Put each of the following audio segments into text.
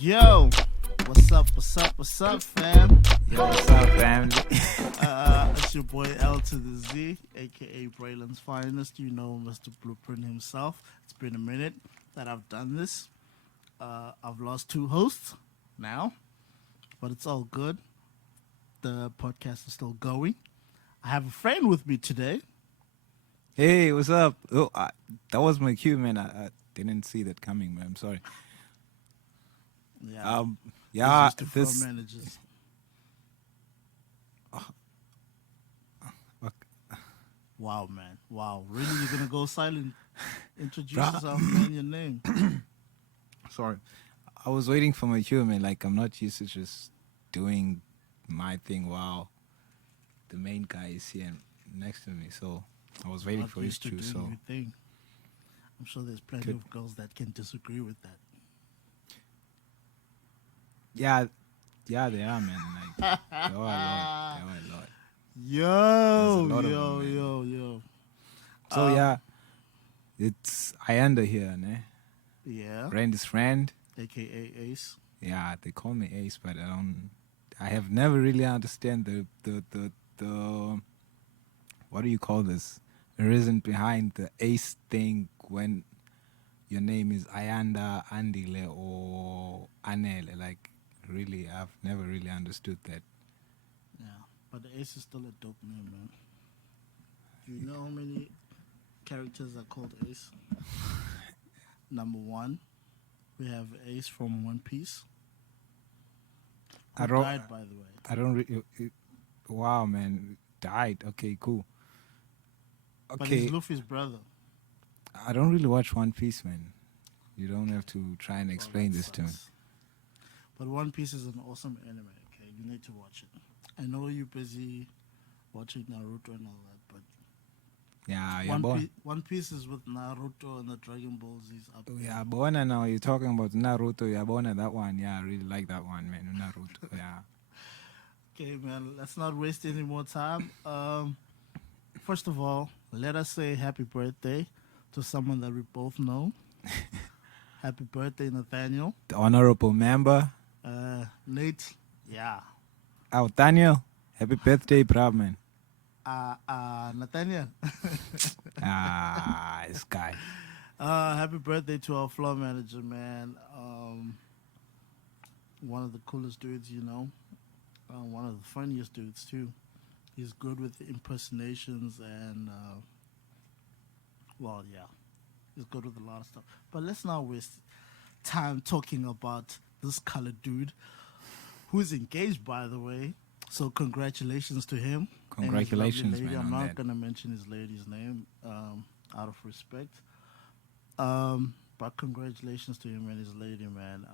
Yo, what's up, fam? Yo, what's up, family? It's your boy L to the Z, aka Braylon's finest. You know Mr. Blueprint himself. It's been a minute that I've done this. I've lost 2 hosts now, but it's all good. The podcast is still going. I have a friend with me today. Hey, what's up? Oh, that was my cue, man. I didn't see that coming, man. I'm sorry. Yeah, Yeah, used to floor this. managers. Wow, man. Wow, really? You're gonna go silent? Introduce yourself and your name. Sorry, I was waiting for my cue, man. Like I'm not used to just doing my thing while the main guy is here next to me. So I was waiting Not for his used to cue. doing So your thing. I'm sure there's plenty Good. of girls that can disagree with that. yeah, they are, man. Like they are a lot. They are a lot. Yo, There's a lot of yo, them, man. yo. So yeah, it's Ayanda here, ne? Yeah, Randy's friend. aka Ace. Yeah, they call me Ace, but I have never really understand the what do you call this? The reason behind the Ace thing when your name is Ayanda, Andile, or Anele. Like, really, I've never really understood that. Yeah, but the Ace is still a dope name, man. Do you know how many characters are called Ace? Number 1, we have Ace from One Piece. Who I don't- died, by the way. I don't really. Wow, man, died. Okay, cool. But Okay, he's Luffy's brother. I don't really watch One Piece, man. You don't have to try and Well, explain that this to me. sucks. But One Piece is an awesome anime, okay? You need to watch it. I know you're busy watching Naruto and all that, but Yeah, yeah, boy. One Piece is with Naruto and the Dragon Ball Z's up there. Yeah, Bona now you're talking about Naruto. Yeah, Bona, that one. Yeah, I really like that one, man. Naruto. Yeah. Okay, man, let's not waste any more time. First of all, let us say happy birthday to someone that we both know. Happy birthday, Nathaniel. The honorable member, Nate, yeah. Daniel. Happy birthday, bruv, man. Nathaniel. This guy. Happy birthday to our floor manager, man. One of the coolest dudes, you know. One of the funniest dudes, too. He's good with impersonations and, well, yeah. He's good with a lot of stuff. But let's not waste time talking about this colored dude who's engaged, by the way. So congratulations to him. and his lovely Congratulations, lady. man, I'm on not that. going to mention his lady's name out of respect. But congratulations to him and his lady, man.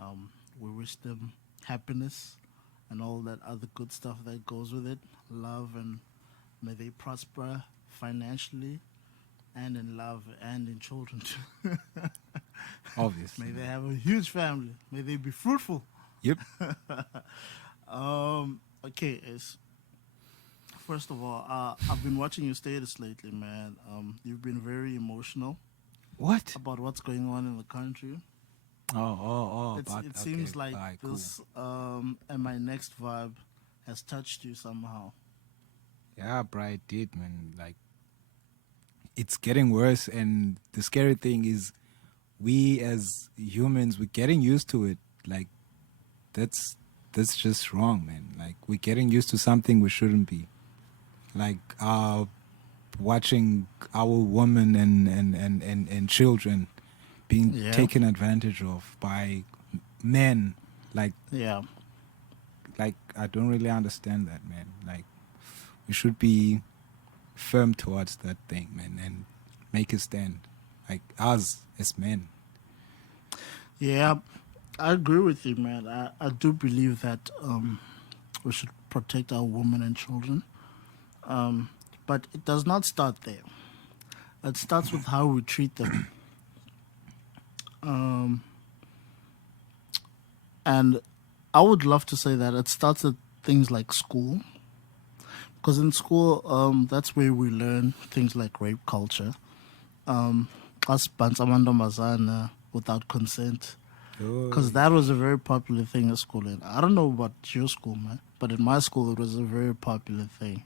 We wish them happiness and all that other good stuff that goes with it. Love, and may they prosper financially and in love and in children too. Obviously. May they have a huge family. May they be fruitful. Yep. Okay, Ace. First of all, I've been watching your status lately, man. You've been very emotional What? about what's going on in the country. Oh. It seems okay, like alright, cool. this and my next vibe has touched you somehow. Yeah, bro, it did, man. Like, it's getting worse, and the scary thing is, we as humans, we're getting used to it. Like, that's just wrong, man. Like, we're getting used to something we shouldn't be. Like, watching our women and children being Yeah. taken advantage of by men. Yeah. Like I don't really understand that, man. Like, we should be firm towards that thing, man, and make a stand, like us as men. Yeah, I agree with you, man. I do believe that we should protect our women and children. But it does not start there. It starts with how we treat them. And I would love to say that it starts at things like school. Because in school, that's where we learn things like rape culture. Us bantu amantombazana without consent, Because that was a very popular thing at school. And I don't know about your school, man, but in my school, it was a very popular thing.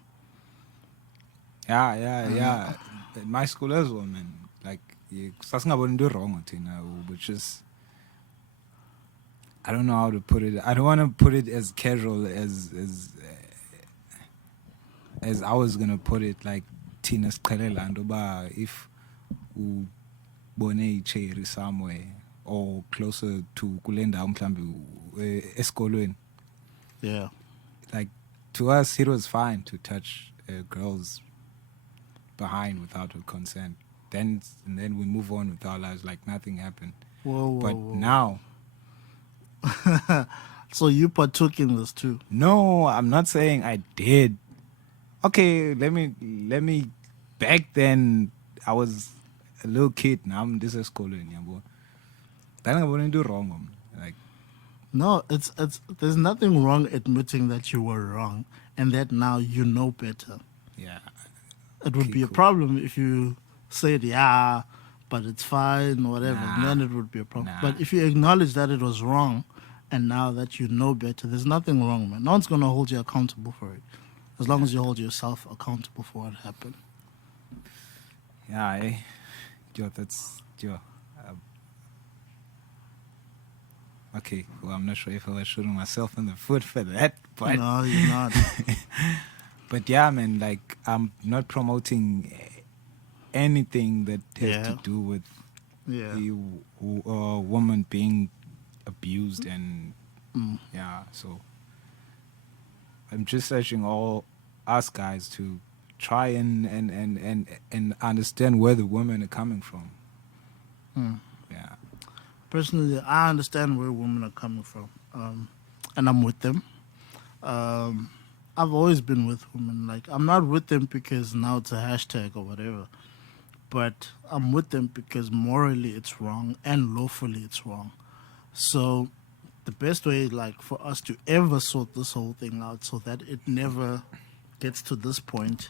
Yeah. In my school as well, man. Like, sasingaboni do wrong, which is, I don't know how to put it. I don't want to put it as casual as I was gonna put it. Like, Tina Sqelela Ba, if ubone cherry somewhere or closer to Kulenda mhlambi eskolweni. Yeah. Like, to us, it was fine to touch girls behind without her consent. And then we move on with our lives like nothing happened. Whoa. Now, so you partook in this too? no, I'm not saying I did. Okay, let me. Back then, I was a little kid. Now I'm this is school in Yambo. Then I wouldn't do wrong. Like, No, it's there's nothing wrong admitting that you were wrong and that now you know better. yeah, It would be a problem if you said, yeah, but it's fine, whatever. Nah. And then it would be a problem. Nah. But if you acknowledge that it was wrong and now that you know better, there's nothing wrong, man. No one's going to hold you accountable for it as long as you hold yourself accountable for what happened. yeah, that's okay, well, I'm not sure if I was shooting myself in the foot for that, but No, you're not. but yeah, man, like, I'm not promoting anything that has to do with Yeah. a woman being abused and yeah, so I'm just urging all us guys to try and understand where the women are coming from. Yeah. Personally, I understand where women are coming from, and I'm with them. I've always been with women. Like, I'm not with them because now it's a hashtag or whatever, but I'm with them because morally it's wrong and lawfully it's wrong. So the best way, like, for us to ever sort this whole thing out so that it never gets to this point,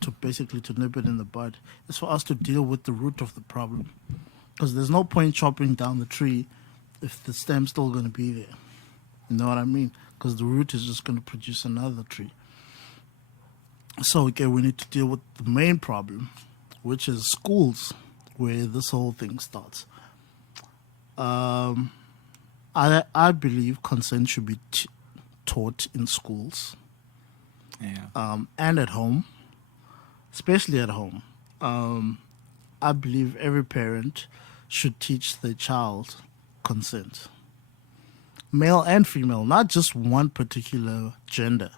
to basically to nip it in the bud, is for us to deal with the root of the problem. Because there's no point chopping down the tree if the stem's still going to be there. You know what I mean? Because the root is just going to produce another tree. So, okay, we need to deal with the main problem, which is schools, where this whole thing starts. I believe consent should be taught in schools. Yeah. And at home, especially at home. I believe every parent should teach their child consent, male and female, not just one particular gender,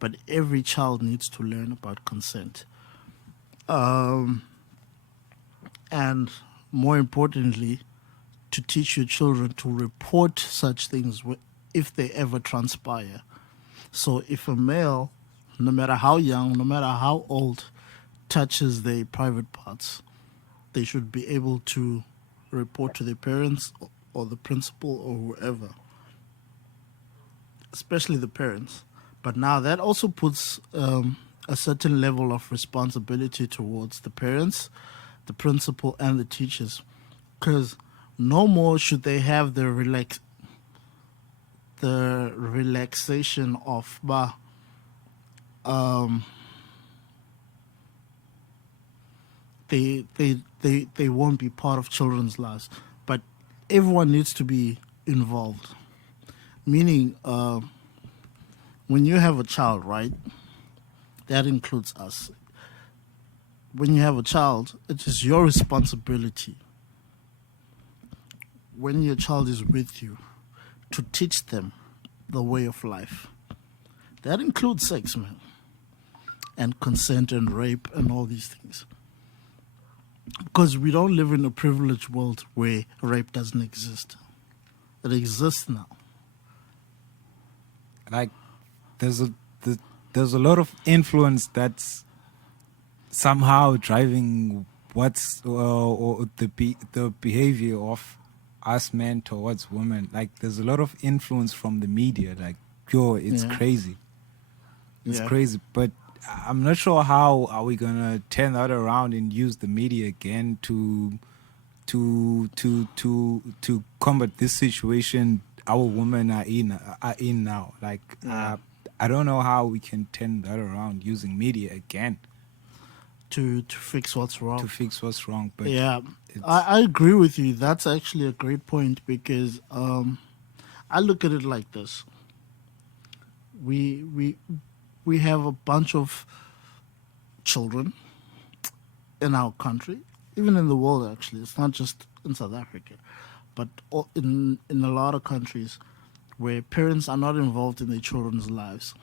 but every child needs to learn about consent. And more importantly, to teach your children to report such things if they ever transpire. So if a male, no matter how young, no matter how old, touches their private parts, they should be able to report to their parents or the principal or whoever, especially the parents. But now that also puts a certain level of responsibility towards the parents, the principal, and the teachers, because no more should they have the relaxation of they won't be part of children's lives, but everyone needs to be involved. Meaning, when you have a child, right? That includes us. When you have a child, it is your responsibility, when your child is with you, to teach them the way of life. That includes sex, man, and consent and rape and all these things. Because we don't live in a privileged world where rape doesn't exist. It exists now. Like, there's a lot of influence that's somehow driving what's or the behavior of us men towards women. Like, there's a lot of influence from the media. Like, it's crazy. It's crazy. But I'm not sure how are we gonna turn that around and use the media again to to combat this situation our women are in now. Like Yeah. I don't know how we can turn that around using media again To fix what's to wrong. fix what's wrong. But Yeah, it's I agree with you. That's actually a great point because I look at it like this: we we we have a bunch of children in our country, even in the world. Actually, it's not just in South Africa, but in a lot of countries where parents are not involved in their children's lives.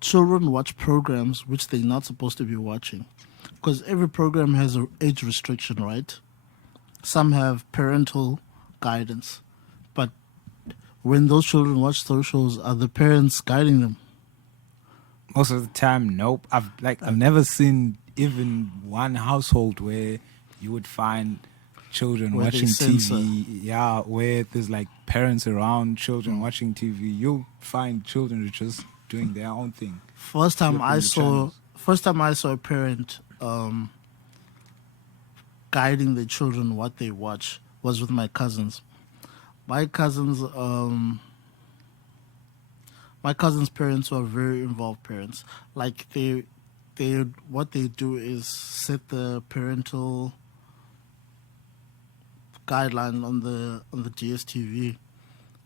Children watch programs which they're not supposed to be watching, because every program has an age restriction, right? Some have parental guidance, but when those children watch those shows, are the parents guiding them? most of the time, nope. I've never seen even one household where you would find children Where they watching censor. TV. Yeah, where there's like parents around, children watching TV. You'll find children who just doing their own thing. Flipping the channels. First time I saw a parent guiding the children what they watch was with my cousins. My cousins, my cousins' parents were very involved parents. Like they what they do is set the parental guideline on the DSTV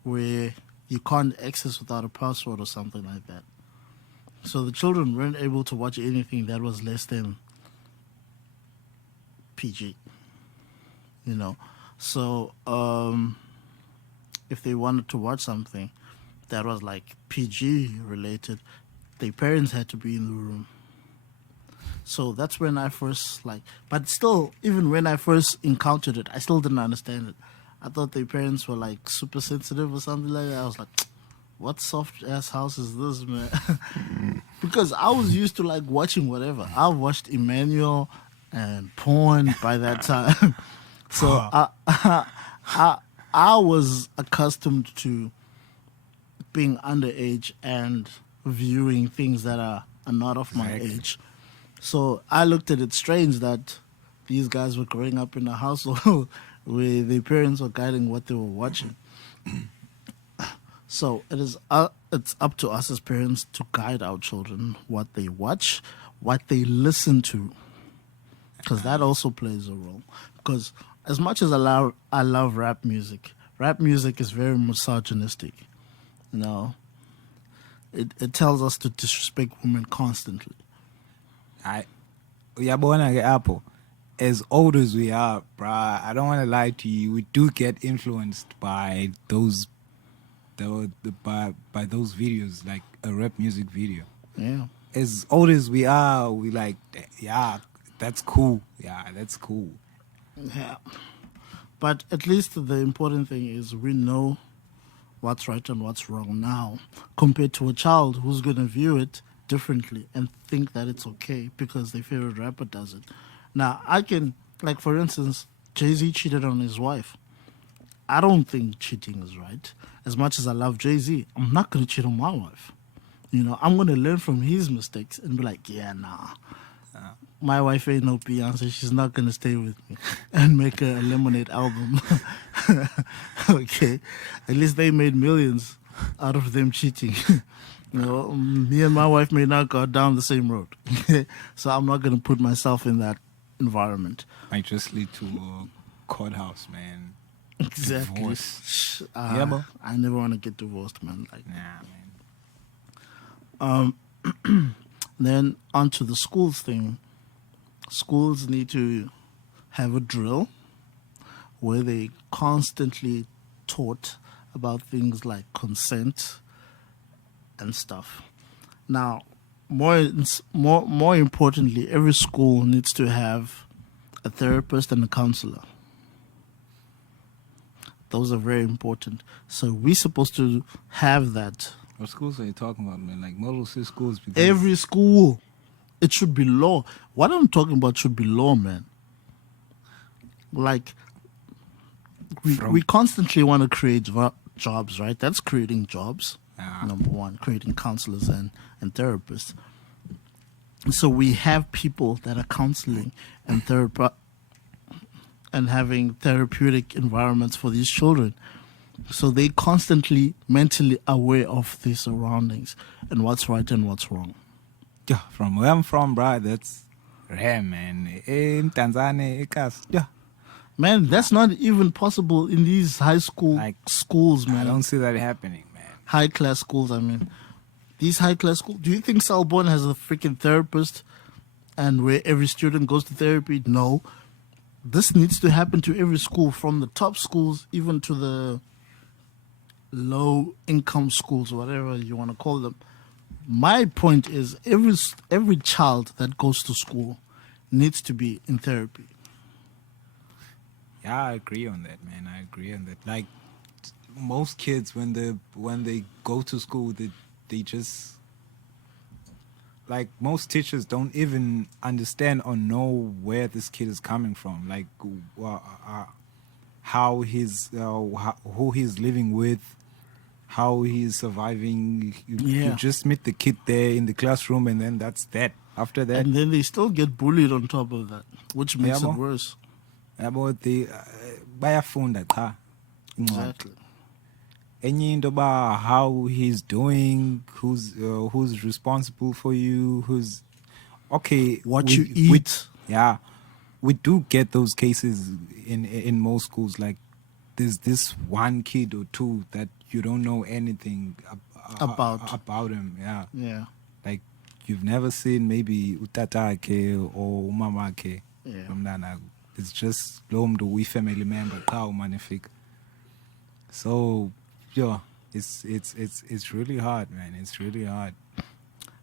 where you can't access without a password or something like that. So the children weren't able to watch anything that was less than PG, you know. So if they wanted to watch something that was like PG related, their parents had to be in the room. So that's when I first like, but still, even when I first encountered it, I still didn't understand it. I thought their parents were like super sensitive or something like that. I was like, what soft ass house is this, man? Because I was used to like watching whatever. I watched Emmanuel and porn by that time. So I was accustomed to being underage and viewing things that are not of my Exactly. age. So I looked at it strange that these guys were growing up in a household where their parents were guiding what they were watching. So it's up to us as parents to guide our children what they watch, what they listen to, because that also plays a role. Because as much as I love rap music is very misogynistic. You know, it tells us to disrespect women constantly. I uyabona ke apho, as old as we are, bruh, I don't want to lie to you, we do get influenced by those by those videos, like a rap music video. Yeah. As old as we are, we like, yeah, that's cool. Yeah, that's cool. Yeah. But at least the important thing is we know what's right and what's wrong now, compared to a child who's going to view it differently and think that it's okay because their favorite rapper does it. Now, I can, like, for instance, Jay-Z cheated on his wife. I don't think cheating is right. As much as I love Jay-Z, I'm not going to cheat on my wife. You know, I'm going to learn from his mistakes and be like, yeah, nah. My wife ain't no Beyonce. She's not going to stay with me and make a Lemonade album. Okay. At least they made millions out of them cheating. You know, me and my wife may not go down the same road. So I'm not going to put myself in that environment. Might just lead to a courthouse, man. Exactly. Divorce. Yeah, bro. I never want to get divorced, man. Like, Nah, man. then onto the schools thing. Schools need to have a drill where they constantly taught about things like consent and stuff. Now, more importantly, every school needs to have a therapist and a counselor. Those are very important. So we're supposed to have that. What schools are you talking about, man? Like Model C schools? Because Every school. It should be law. What I'm talking about should be law, man. Like, we constantly want to create jobs, right? That's creating jobs. Number one, creating counselors and therapists. So we have people that are counseling and and having therapeutic environments for these children. So they constantly mentally aware of their surroundings and what's right and what's wrong. Yeah, from where I'm from, bro, that's rare, man. In Tanzania, yeah. Man, that's not even possible in these high school Like, schools, man. I don't see that happening, man. High class schools, I mean. These high class schools. Do you think Selborne has a freaking therapist and where every student goes to therapy? No. This needs to happen to every school, from the top schools even to the low income schools, whatever you want to call them. My point is every child that goes to school needs to be in therapy. Yeah, I agree on that, man. I agree on that. Like most kids, when they go to school, they just like most teachers don't even understand or know where this kid is coming from. Like how who he's living with, how he's surviving. You Yeah. just meet the kid there in the classroom, and then that's that. After that, And then they still get bullied on top of that, which makes Yeah, it mo. worse. about the bayafunda cha incwadi. Exactly. Enye into about how he's doing, who's responsible for you, who's okay. What we- you we- eat. yeah, we do get those cases in most schools. Like there's this one kid or two that you don't know anything about him. Yeah, Yeah. like you've never seen maybe utata ke or umama ke. Yeah. Umntana. It's just lo mntu uyi-family member qha umanifika. So yeah, it's really hard, man. It's really hard.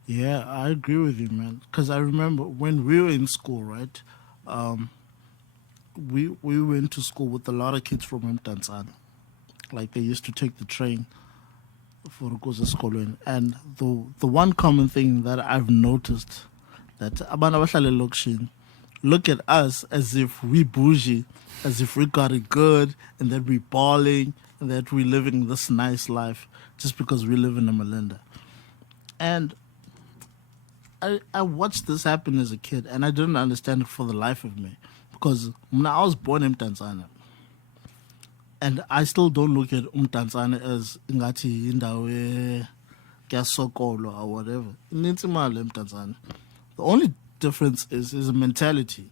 Yeah, I agree with you, man. Because I remember when we were in school, right? We went to school with a lot of kids from Mtanzana. Like they used to take the train for ukuze esikolweni. And the one common thing that I've noticed, that abantu abahlala elokishini look at us as if we bougie, as if we got it good, and that we balling, and that we living this nice life just because we live in a Melinda. And I watched this happen as a kid, and I didn't understand it for the life of me, because when I was born in Tanzania, and I still don't look at Tanzania as ingati indawe kasokolo or whatever. Inintsi imali eMtanzania. The only difference is a mentality.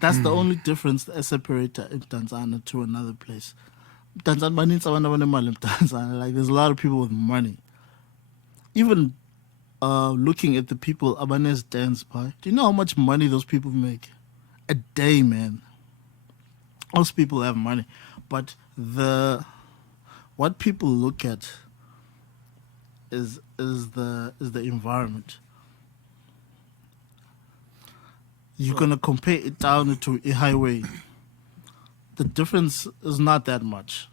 That's the only difference that separates Tanzania to another place. Tanzania banintsi abantu abanemali eMtanzania. Like there's a lot of people with money. Even looking at the people Abanez dance by, do you know how much money those people make a day, man? Most people have money, but what people look at is the environment. You're gonna compare it down to a highway. The difference is not that much.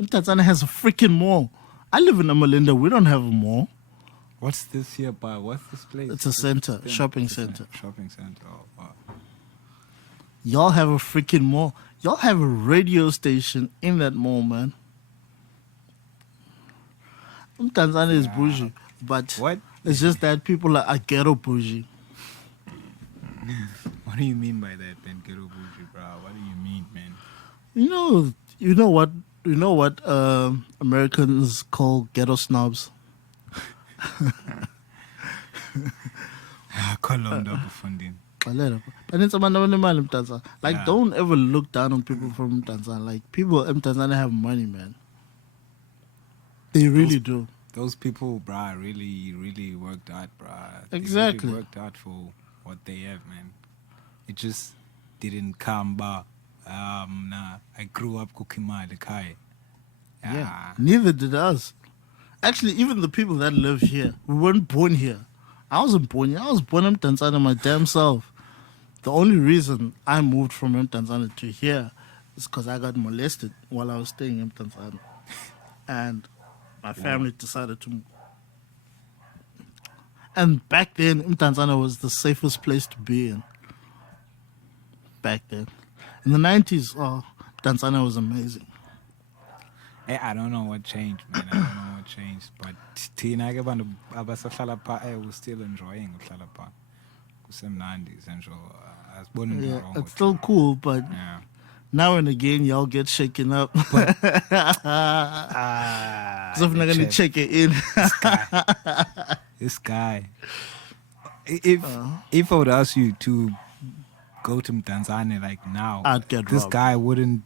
Tanzania has a freaking mall. I live in Amalinda. We don't have a mall. What's this here, bar? What's this place? It's a center, shopping center. Shopping center. Oh, wow. Y'all have a freaking mall. Y'all have a radio station in that mall, man. Tanzania is bougie, but What? it's just that people are ghetto bougie. What do you mean by that, then, ghetto bougie, bro? What do you mean, man? You know what Americans call ghetto snobs. And it's like, Yeah. don't ever look down on people from Tanzania. Like, people in Tanzania have money, man. They really do. Those people, bruh, really worked hard, bruh. Exactly. They really worked hard for what they have, man. It just didn't come back. Nah, I grew up cooking my kai. Yeah. Neither did us. Actually, even the people that live here, we weren't born here. I wasn't born here. I was born in Tanzania my damn self. The only reason I moved from Tanzania to here is because I got molested while I was staying in Tanzania. And my family decided to move. And back then, Tanzania was the safest place to be in. Back then. In the 90s, Tanzania was amazing. I don't know what changed, man. I don't know what changed. But Tina we're still enjoying uhlala pha. Kusemnandi senjo. asiboni into Yeah, wrong it's with still it. cool, but Yeah. now and again y'all get shaken up. So if I'm not gonna Legit. check it in. This guy. If I would ask you to go to Tanzania like now, I'd get this robbed. guy wouldn't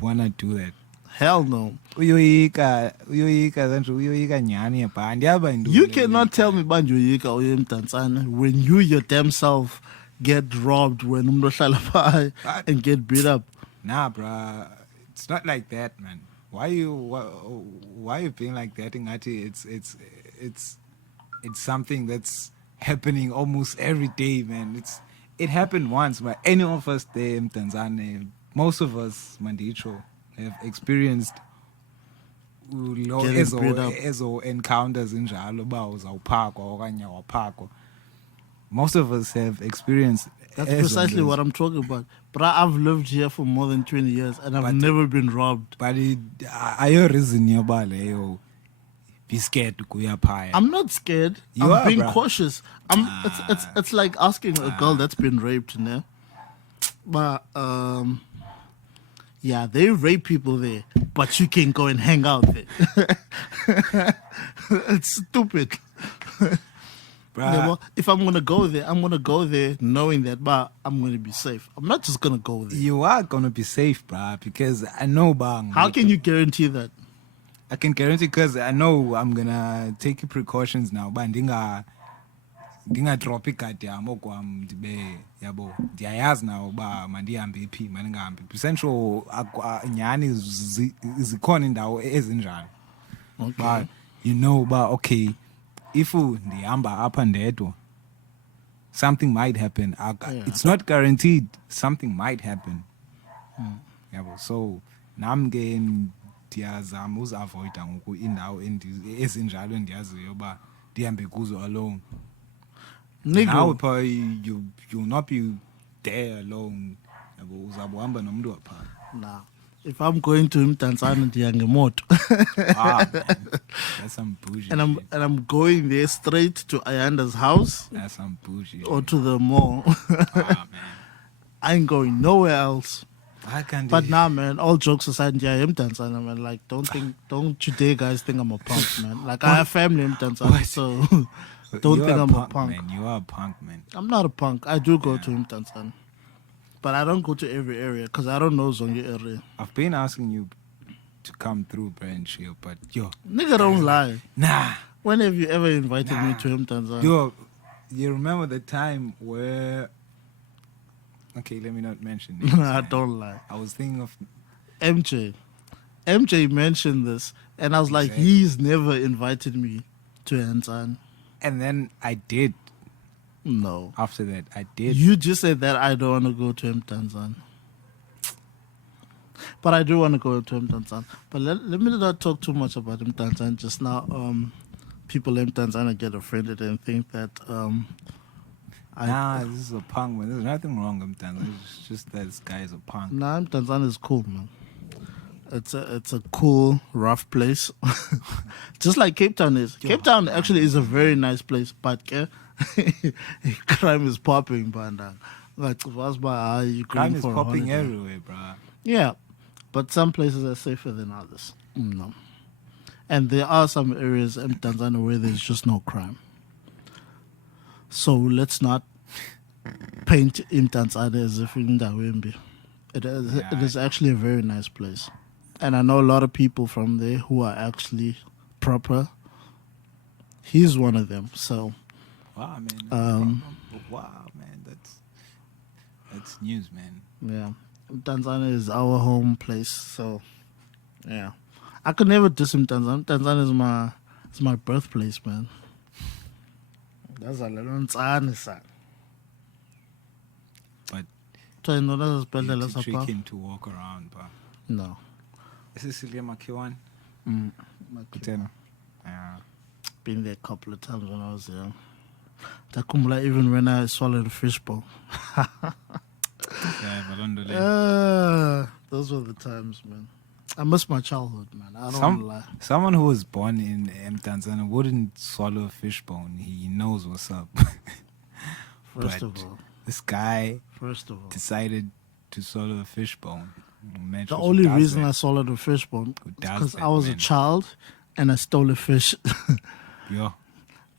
wanna do that. Hell no. Uyoyika zanto uyoyika nyani pa andiyaba You cannot tell me banjo yika or Tanzania when you your damn self get robbed when umuntu ohlala pha and get beat up. Nah, bruh. It's not like that, man. Why you being like that? Ingati, it's something that's happening almost every day, man. It happened once, but any of us there in Tanzania, most of us, Mandicho, have experienced Getting beat up. ezo encounters injalo uba uzawuphakwa okanye waphakwa. Most of us have experienced. That's precisely what I'm talking about. But I've lived here for more than 20 years and I've never been robbed. But ayo reason yoba leyo be scared to go phaya. I'm not scared. I'm being cautious. It's like asking a girl that's been raped, you know? But yeah, they rape people there, but you can go and hang out there. It's stupid. Yeah, if I'm gonna go there, I'm gonna go there knowing that, but I'm gonna be safe. I'm not just gonna go there. You are gonna be safe, bruh, because I know, bang. How can you guarantee that? I can guarantee because I know I'm gonna take precautions now, but ndinga drop ikati yami okwam ndibe yabo ndiyayazi now uba mandihambe phi mandingahambi phi. Essential nyani zikhona indawo ezinjalo. Okay. But you know uba okay, if ndihamba apha ndedwa, something might happen. It's not guaranteed. Something might happen. Yabo. So nam ke ndiyazama uziavoida ngoku indawo ezinjalo endiyaziyo uba ndihambe kuzo alone. Now you'll not be there alone. Yabo uzabe uhamba nomuntu wapha. Nah. If I'm going to Tanzania, ndiyangemoto. Man. That's some bullshit. And I'm going there straight to Ayanda's house. That's some bullshit. Or to the mall. Man. I ain't going nowhere else. Why can't But nah, man, all jokes aside, yeah, I'm Tanzania, man. Like, don't you dare guys think I'm a punk, man. Like, I have family in Tanzania, so don't think I'm a punk. Man. You are a punk, man. I'm not a punk. I do go to Tanzania. But I don't go to every area because I don't know Zongi area. I've been asking you to come through, and chill, but yo. Nigga, don't lie. Nah. When have you ever invited me to Tanzania? Yo, you remember the time where... Okay, let me not mention names. I don't lie. I was thinking of... MJ. MJ mentioned this, and I was like, he's never invited me to Tanzania. And then I did. No. After that, I did. You just said that I don't want to go to Tanzania. But I do want to go to Tanzania. But let me not talk too much about Tanzania just now. People in Tanzania get offended and think that... this is a punk, man. There's nothing wrong with Tanzania. It's just that this guy is a punk. Nah, Tanzania is cool, man. It's a cool, rough place. Just like Cape Town is. Cape Town actually is a very nice place, but crime is popping, but crime is popping everywhere, bro. Yeah, but some places are safer than others. No. And there are some areas in Tanzania where there's just no crime. So let's not paint Tanzania as if in Ndawembe. It is actually a very nice place. And I know a lot of people from there who are actually proper. He's one of them. So, wow, man. Wow, man. That's news, man. Yeah. Tanzania is our home place. So, yeah. I could never diss him, Tanzania. Tanzania is my birthplace, man. That's a little son. But it's tricky to walk around, but no. Is this Cecilia Makiwan? Yeah. Been there a couple of times when I was young. Takumula, even when I swallowed a fishbowl. Those were the times, man. I miss my childhood, man. I don't want to lie. Someone who was born in Tanzania wouldn't swallow a fishbone. He knows what's up. First of all. This guy First of all, decided to swallow a fishbone. Man, the who only does reason that? I swallowed a fishbone Who is does because that, I was a man? child and I stole a fish. Yo.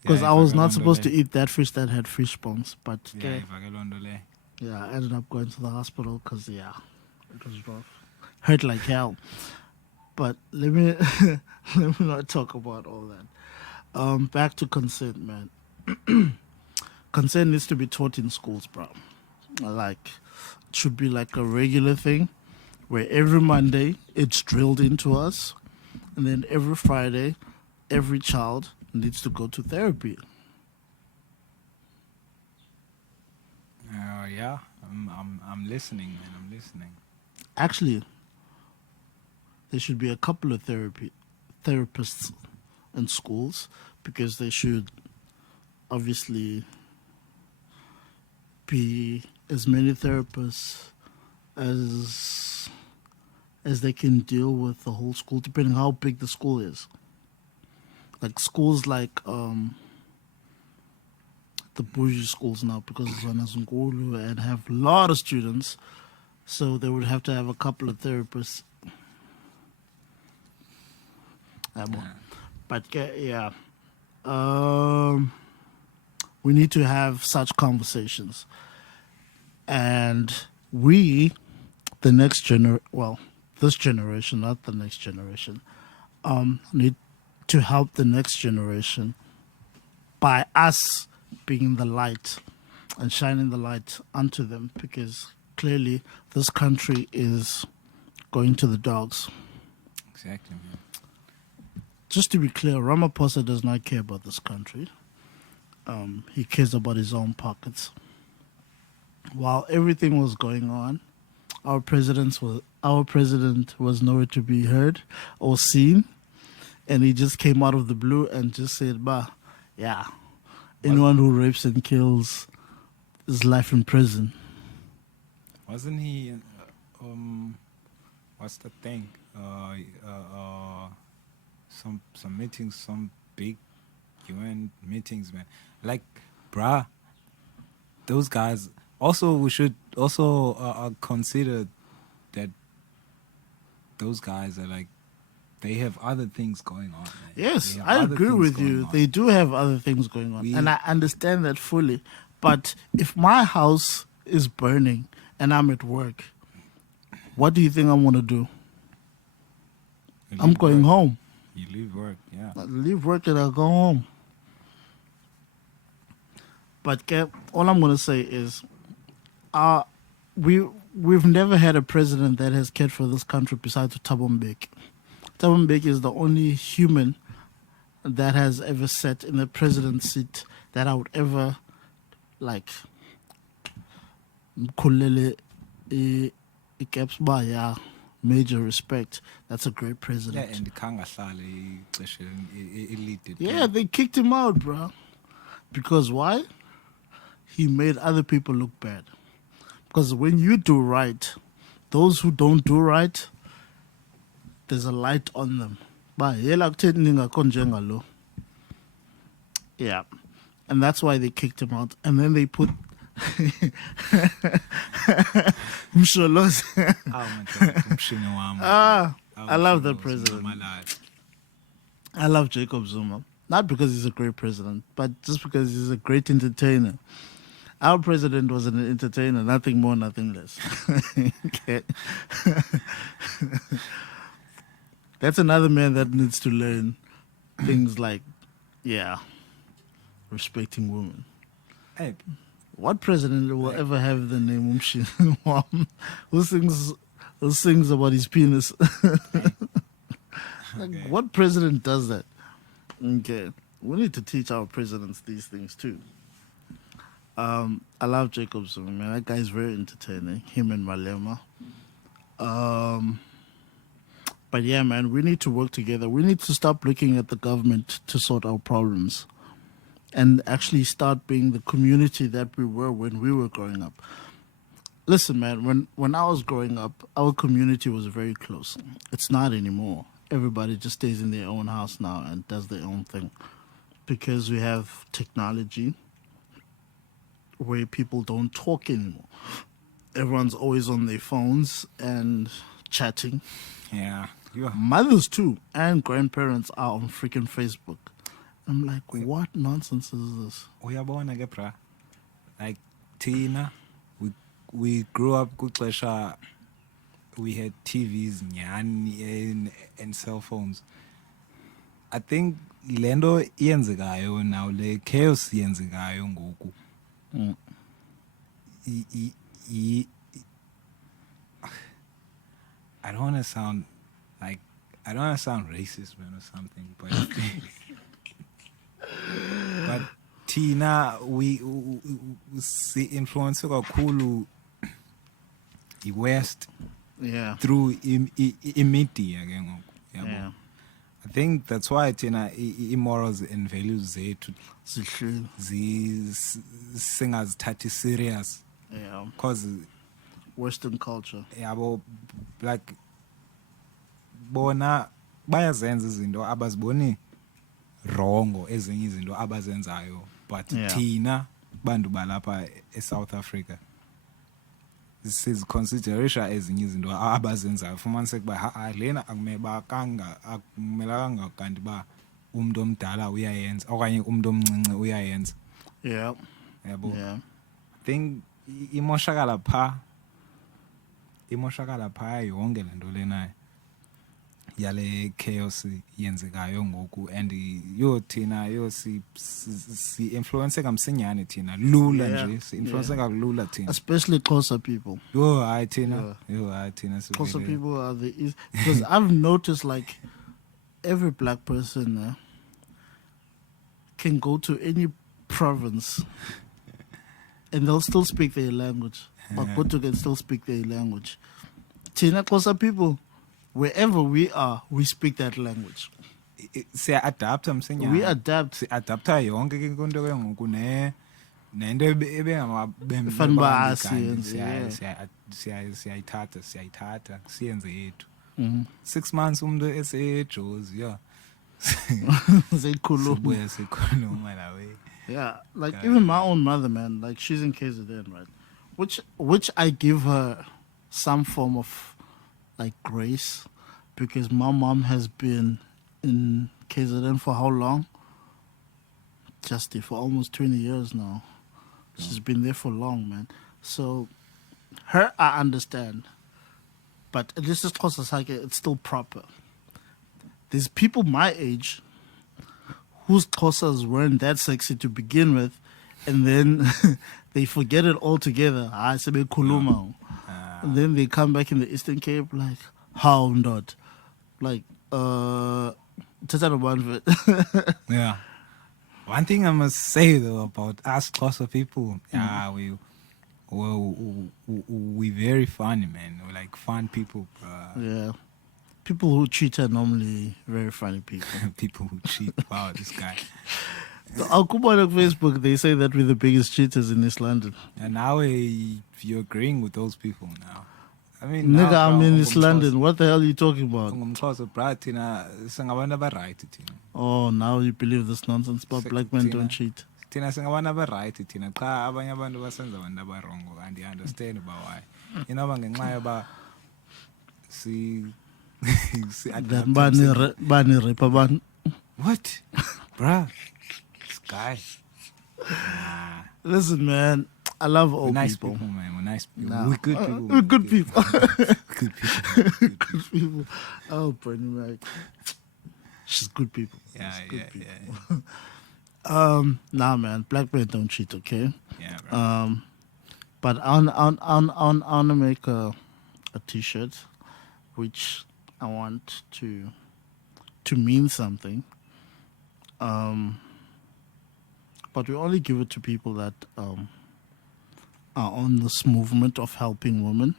Because Yeah, I was not ifake supposed to loo nto eat that fish that had fish bones. But le. Yeah, ifake loo nto le. yeah, I ended up going to the hospital because, yeah, it was rough. Hurt like hell. But let me let me not talk about all that. Back to consent, man. Consent needs to be taught in schools, bro. Like, it should be like a regular thing where every Monday it's drilled into us, and then every Friday, every child needs to go to therapy. Yeah, I'm listening, man. I'm listening. Actually, there should be a couple of therapists in schools because they should obviously be as many therapists as they can deal with the whole school, depending how big the school is. Like schools like the bougie schools now, because it's on Azungulu and have a lot of students, so they would have to have a couple of therapists. But yeah, we need to have such conversations, and we, the next this generation, not the next generation, need to help the next generation by us being the light and shining the light onto them, because clearly this country is going to the dogs. Exactly, man. Just to be clear, Ramaphosa does not care about this country. He cares about his own pockets. While everything was going on, our president was nowhere to be heard or seen, and he just came out of the blue and just said, "Bah, yeah, anyone who rapes and kills is life in prison." Wasn't he? What's the thing? Some meetings, some big UN meetings, man. Like, bruh, those guys. Also, we should also consider that those guys are like, they have other things going on. Man. Yes, I agree with you. They do have other things going on, and I understand that fully. But if my house is burning and I'm at work, what do you think I'm gonna do? I'm going home. You leave work, yeah. I leave work and I go home. But all I'm gonna say is, we've never had a president that has cared for this country besides Thabo Mbeki. Thabo Mbeki is the only human that has ever sat in the president's seat that I would ever like. Mkhulele caps by, yeah, major respect. That's a great president. Yeah, and Kangahlali, elite. Yeah, they kicked him out, bro. Because why? He made other people look bad. Because when you do right, those who don't do right, there's a light on them. Yeah. And that's why they kicked him out. And then they put Msholos. I love the president. I love Jacob Zuma. Not because he's a great president, but just because he's a great entertainer. Our president was an entertainer, nothing more, nothing less. Okay. That's another man that needs to learn things like, yeah, respecting women. Hey. What president will ever have the name Umshin who sings about his penis? Like, what president does that? Okay. We need to teach our presidents these things too. I love Jacob Zuma, man. That guy's very entertaining. Him and Malema. But yeah, man, we need to work together. We need to stop looking at the government to sort our problems and actually start being the community that we were when we were growing up. Listen, man, when I was growing up, our community was very close. It's not anymore. Everybody just stays in their own house now and does their own thing because we have technology. where people don't talk anymore. Everyone's always on their phones and chatting. Yeah. You are. Mothers too and grandparents are on freaking Facebook. I'm like, what nonsense is this? Uyabona ke bra. Like Tina, we grew up kuxesha we had TVs nyani and cell phones. I think lento yenzekayo now le chaos yenzekayo ngoku. Mm. I don't want to sound racist, man, or something, but Tina, we see influence kakhulu West Yeah. through media ke ngoku. Yabo. Yeah. I think that's why Tina morals and values zethu Zihleli. singazithathi serious Yeah. because Western culture. yabo like bona bayazenza izinto abaziboni wrong ezinye izinto abazenzayo but Yeah. thina bantu balapha eSouth Africa siziconsiderisha ezinye izinto abazenzayo fumaniseke ba lena akumelanga kanti ba umuntu omdala uyayenza okanye umuntu omncinci uyayenza. Yeah. Yabo. Yeah. I think imoshakala pha yonke lento lena yale chaos yenzekayo ngoku and thina si influence kamsinyane thina lula Yeah. nje si influence kalula thina. Especially closer people. Hayi thina thina Closer people are the east. Because I've noticed like every black person can go to any province and they'll still speak their language. Maputo can still speak their language. Tina closer people, wherever we are, we speak that language. siya-adapta msinyane. We adapt. Si-adapta yonke ke into ke ngoku nento Fanele uba siyenze, siyayithatha siyenze yethu. Mhm. 6 months umuntu esejozi Zikhuluma. sibuye sikhuluma nawe. Yeah, like even my own mother, man, like she's in KZN, right? Which I give her some form of like grace because my mom has been in KZN for how long? Just for almost 20 years now. She's been there for long, man. So her I understand. But this is it's still proper. There's people my age whose Xhosas weren't that sexy to begin with, and then they forget it altogether. And then they come back in the Eastern Cape like, how not? Like, Yeah. One thing I must say though about us Xhosa people, we very funny, man. We're like fun people, yeah. People who cheat are normally very funny people. people who cheat. Wow, this guy. On Facebook, they say that we're the biggest cheaters in East London. And now you're agreeing with those people now. I mean, Nigga, now, I'm bro, in East London. What the hell are you talking about? Oh, now you believe this nonsense about black men don't cheat. Thina singabantu aba-right thina cha abanye abantu basenza abantu abarongo and you understand about why. You know ngenxa yoba Then bani rape abantu. What? Bruh. This guy. Nah. Listen, man, I love all We're nice people. man. We're nice people. Nah. We're good people. We're good people. Good people. Good people. Oh, Bernie Mac. She's good people. Yeah, She's yeah, good yeah. people. Nah, man, black men don't cheat, okay? Yeah, bro. But I want to make a T-shirt, which I want to mean something. But we only give it to people that are on this movement of helping women.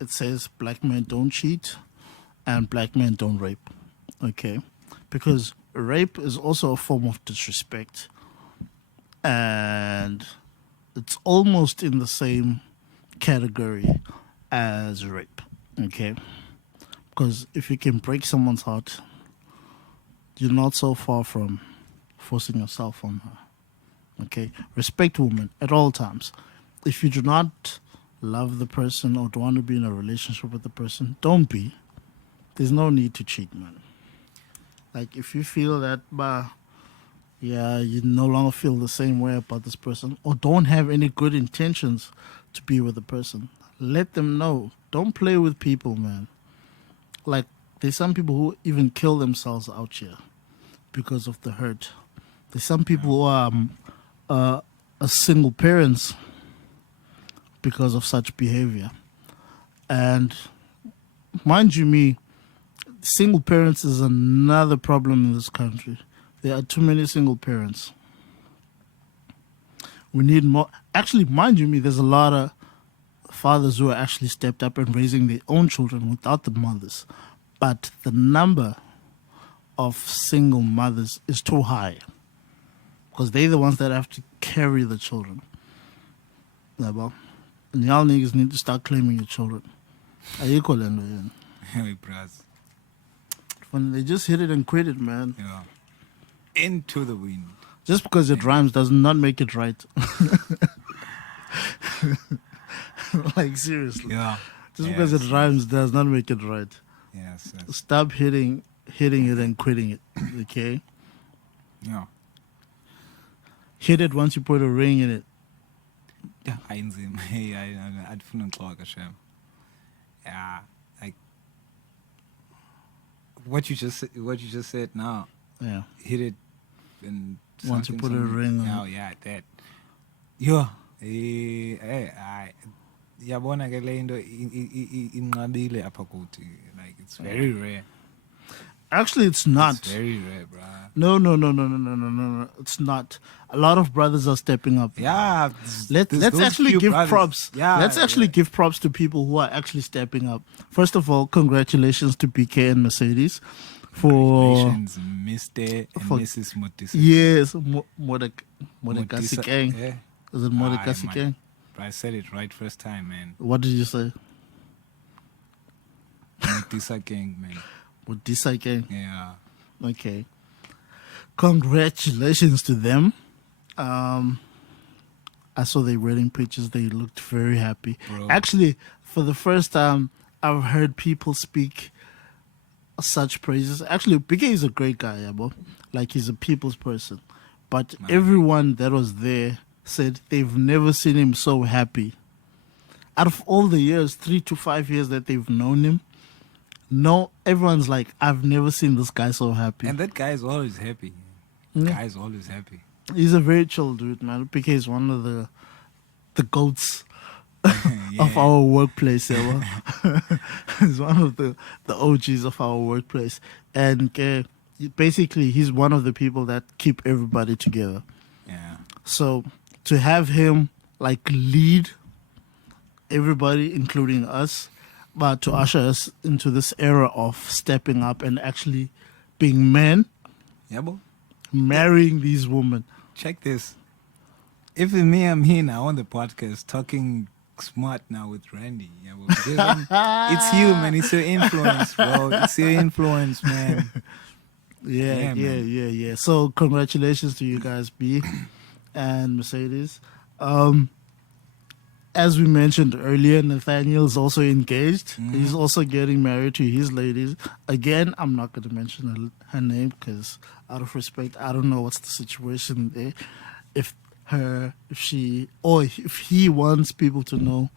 It says black men don't cheat and black men don't rape. Okay? Because rape is also a form of disrespect. And it's almost in the same category as rape. Okay? Because if you can break someone's heart, you're not so far from forcing yourself on her. Okay, respect women at all times. If you do not love the person or don't want to be in a relationship with the person, don't be. There's no need to cheat, man. Like if you feel that, bah, yeah, you no longer feel the same way about this person or don't have any good intentions to be with the person, let them know. Don't play with people, man. Like there's some people who even kill themselves out here because of the hurt. There's some people who are single parents because of such behavior. And mind you, me, single parents is another problem in this country. There are too many single parents. We need more. Actually, mind you, me, there's a lot of fathers who are actually stepped up and raising their own children without the mothers. But the number of single mothers is too high because they're the ones that have to carry the children. Yeah, bro. And y'all niggas need to start claiming your children. Are you calling? Hey, bros. When they just hit it and quit it, man. Yeah. Into the wind. Just because it rhymes does not make it right. Like seriously. Yeah. Just because it rhymes does not make it right. Yes. Stop hitting it and quitting it. Okay? Yeah. Hit it once you put a ring in it. Yeah, einzim. Hey, I'd feel like a shame. Yeah, like what you just said now. Yeah. Hit it and Once you put a ring on. Oh yeah, that. Yeah. I yabona ke le into inqabile apha kuthi, like it's very rare. Actually, it's not. It's very rare, bro. No. It's not. A lot of brothers are stepping up. Yeah. Let's actually give props. Yeah. Let's actually give props to people who are actually stepping up. First of all, congratulations to BK and Mercedes for Congratulations, Mr. and Mrs. Motisa. Yes, Modekasi Gang. Yeah. Is it Modekasi Gang? I said it right first time, man. What did you say? Motisa Gang, man. Modisa Gang. Yeah. Okay. Congratulations to them. I saw their wedding pictures. They looked very happy. Bro. Actually, for the first time, I've heard people speak such praises. Actually, BK is a great guy, yeah, bro. Like, he's a people's person. But everyone that was there said they've never seen him so happy. Out of all the years, 3 to 5 years that they've known him, no, everyone's like, I've never seen this guy so happy. And that guy is always happy. Yeah. Guy is always happy. He's a very chill dude, man. BK is one of the goats Yeah. of our workplace. Yeah, he's one of the OGs of our workplace. And basically, he's one of the people that keep everybody together. Yeah. So to have him like lead everybody, including us, but to usher us into this era of stepping up and actually being men, Yeah, bro. marrying these women. Check this. If it's me, I'm here now on the podcast talking smart now with Randy. Yeah, bro. Because it's you, man. It's your influence, bro. It's your influence, man. Yeah. So congratulations to you guys, B and Mercedes. As we mentioned earlier, Nathaniel's also engaged. Mm-hmm. He's also getting married to his ladies. Again, I'm not going to mention her name because out of respect, I don't know what's the situation there. If he wants people to know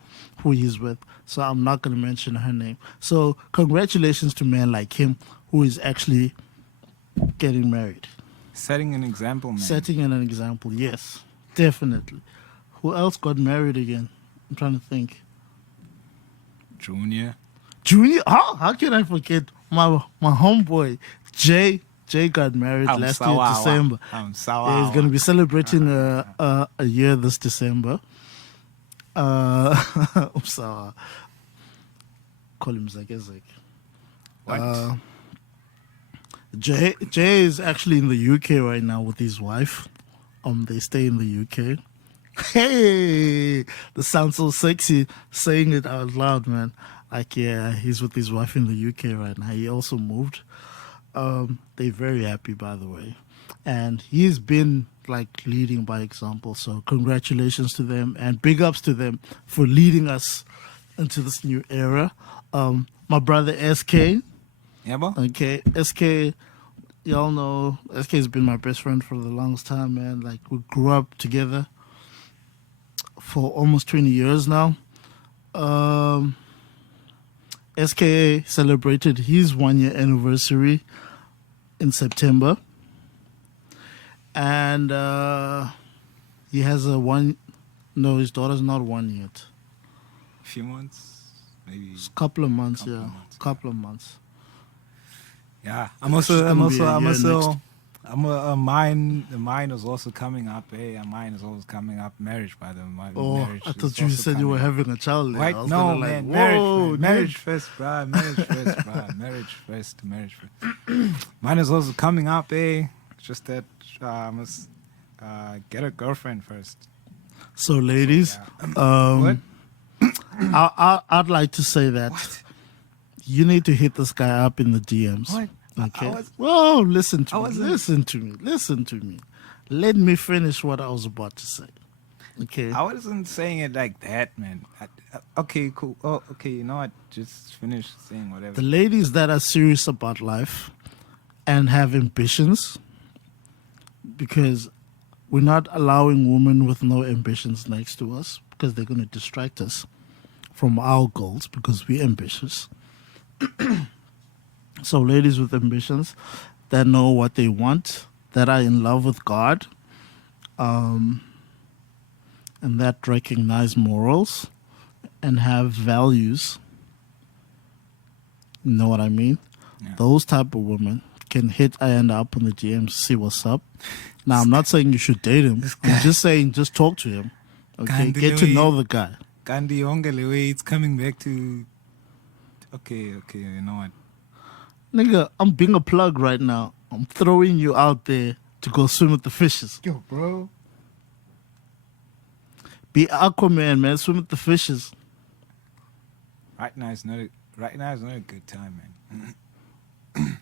who he's with. So I'm not going to mention her name. So congratulations to men like him who is actually getting married. Setting an example, man. Setting an example, yes, definitely. Who else got married again? I'm trying to think. Junior. How can I forget my homeboy Jay? Jay got married last year, December. Yeah, he's going to be celebrating a year this December. Call him Zek. What? Jay is actually in the UK right now with his wife. They stay in the UK. Hey, that sounds so sexy saying it out loud, man. Like, yeah, he's with his wife in the UK right now. He also moved. They're very happy, by the way. And he's been like leading by example. So congratulations to them and big ups to them for leading us into this new era. My brother SK, Yeah, bro. okay, SK, y'all know SK has been my best friend for the longest time, man. Like we grew up together for almost 20 years now. SKA celebrated his 1 year anniversary in September. And he has his daughter's not one yet. A few months, maybe. It's a couple of months, Couple of yeah. months, yeah. Couple of months. Yeah, mine is also coming up. Mine is also coming up. Marriage, by the way. Oh, Marriage I is thought you also said you were coming up. having a child there. Wait, I was no, kinda man. like, whoa, Marriage first, bro. Marriage first, bro. Marriage first. Mine is also coming up, Just that I must get a girlfriend first. So, ladies, What? I'd like to say that you need to hit this guy up in the DMs. What? Okay. Whoa, listen to me. wasn't- Listen to me. Let me finish what I was about to say. Okay. I wasn't saying it like that, man. Okay, cool. Oh, okay, you know what? Just finish saying whatever. The ladies that are serious about life and have ambitions, because we're not allowing women with no ambitions next to us because they're going to distract us from our goals because we're ambitious. So ladies with ambitions that know what they want, that are in love with God, and that recognize morals and have values, you know what I mean? Yeah. Those type of women can hit and up on the DMs, see what's up. Now, I'm not saying you should date him. I'm just saying just talk to him. Okay, get to know the guy. Gandhi Ongelewe, it's coming back to. Okay, you know what? Nigga, I'm being a plug right now. I'm throwing you out there to go swim with the fishes. Yo, bro. Be Aquaman, man. Swim with the fishes. Right now is not a good time, man.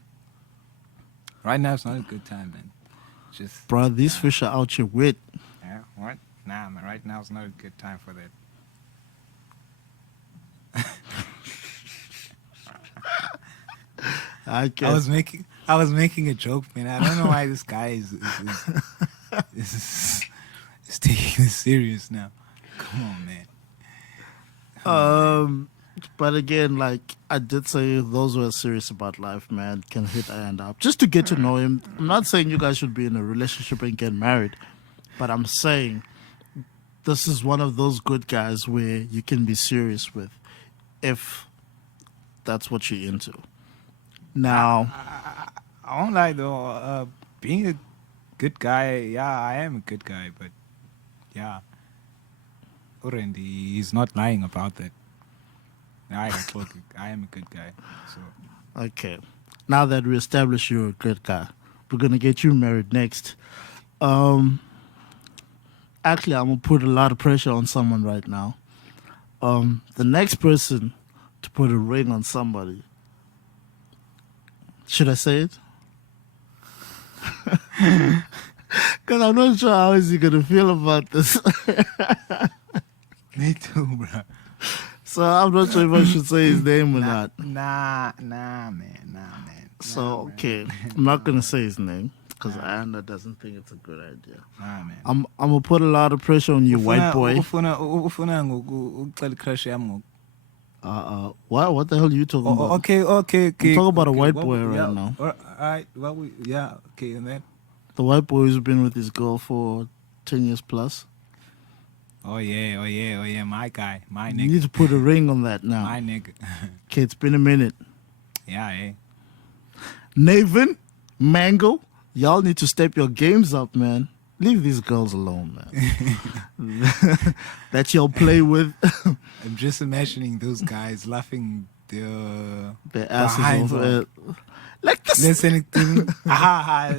Right now it's not a good time, man. Just Bro, these fish are out your wit. yeah, what? Nah, man. Right now it's not a good time for that. I I was making a joke, man. I don't know why this guy is taking this serious now. Come on, man. But again, like I did say, those who are serious about life, man, can hit and up just to get to know him. I'm not saying you guys should be in a relationship and get married, but I'm saying this is one of those good guys where you can be serious with, if that's what you're into. Now, I won't lie though. Being a good guy, yeah, I am a good guy, but yeah, Urendi, he's not lying about that. I am a good guy. So okay, now that we established you're a good guy, we're gonna get you married next. Actually, I'm gonna put a lot of pressure on someone right now. The next person to put a ring on somebody. Should I say it? Because I'm not sure how is he gonna feel about this. me too, bro. So I'm not sure if I should say his name or not. Nah, man. So Nah, okay, man. I'm not gonna say his name because Anna doesn't think it's a good idea. Nah, man. I'm gonna put a lot of pressure on you, white boy. Ufuna ngokucela crush yami. What the hell are you talking about? Okay. I'm talking about a white What boy we- right yeah, now. Alright, okay, and then. The white boy who's been with his girl for 10 years plus. Oh yeah, my guy, my You nigga. need to put a ring on that now. My nigga. Okay, it's been a minute. Yeah, Navin, Mango, y'all need to step your games up, man. Leave these girls alone, man. That y'all play with. I'm just imagining those guys laughing their Their behinds asses off. off. Like this. Listening to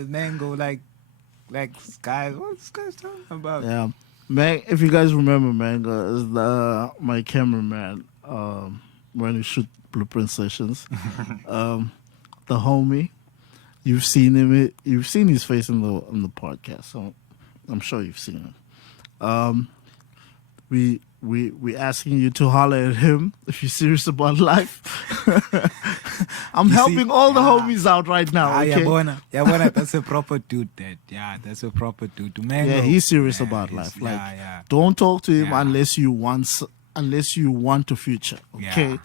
Mango like guys. What's this guy's talking about? Yeah. If you guys remember, Mango is my cameraman when we shoot blueprint sessions. The homie. You've seen him. You've seen his face in the podcast. So I'm sure you've seen him. We asking you to holler at him if you're serious about life. I'm You helping see? all the Yeah. homies out right now. Ah, Okay. yeah, that's a proper dude. That's a proper dude. Mango. Yeah, he's serious Yeah, about he's- life. Like, yeah. don't talk to him Yeah. unless you want a future. Okay.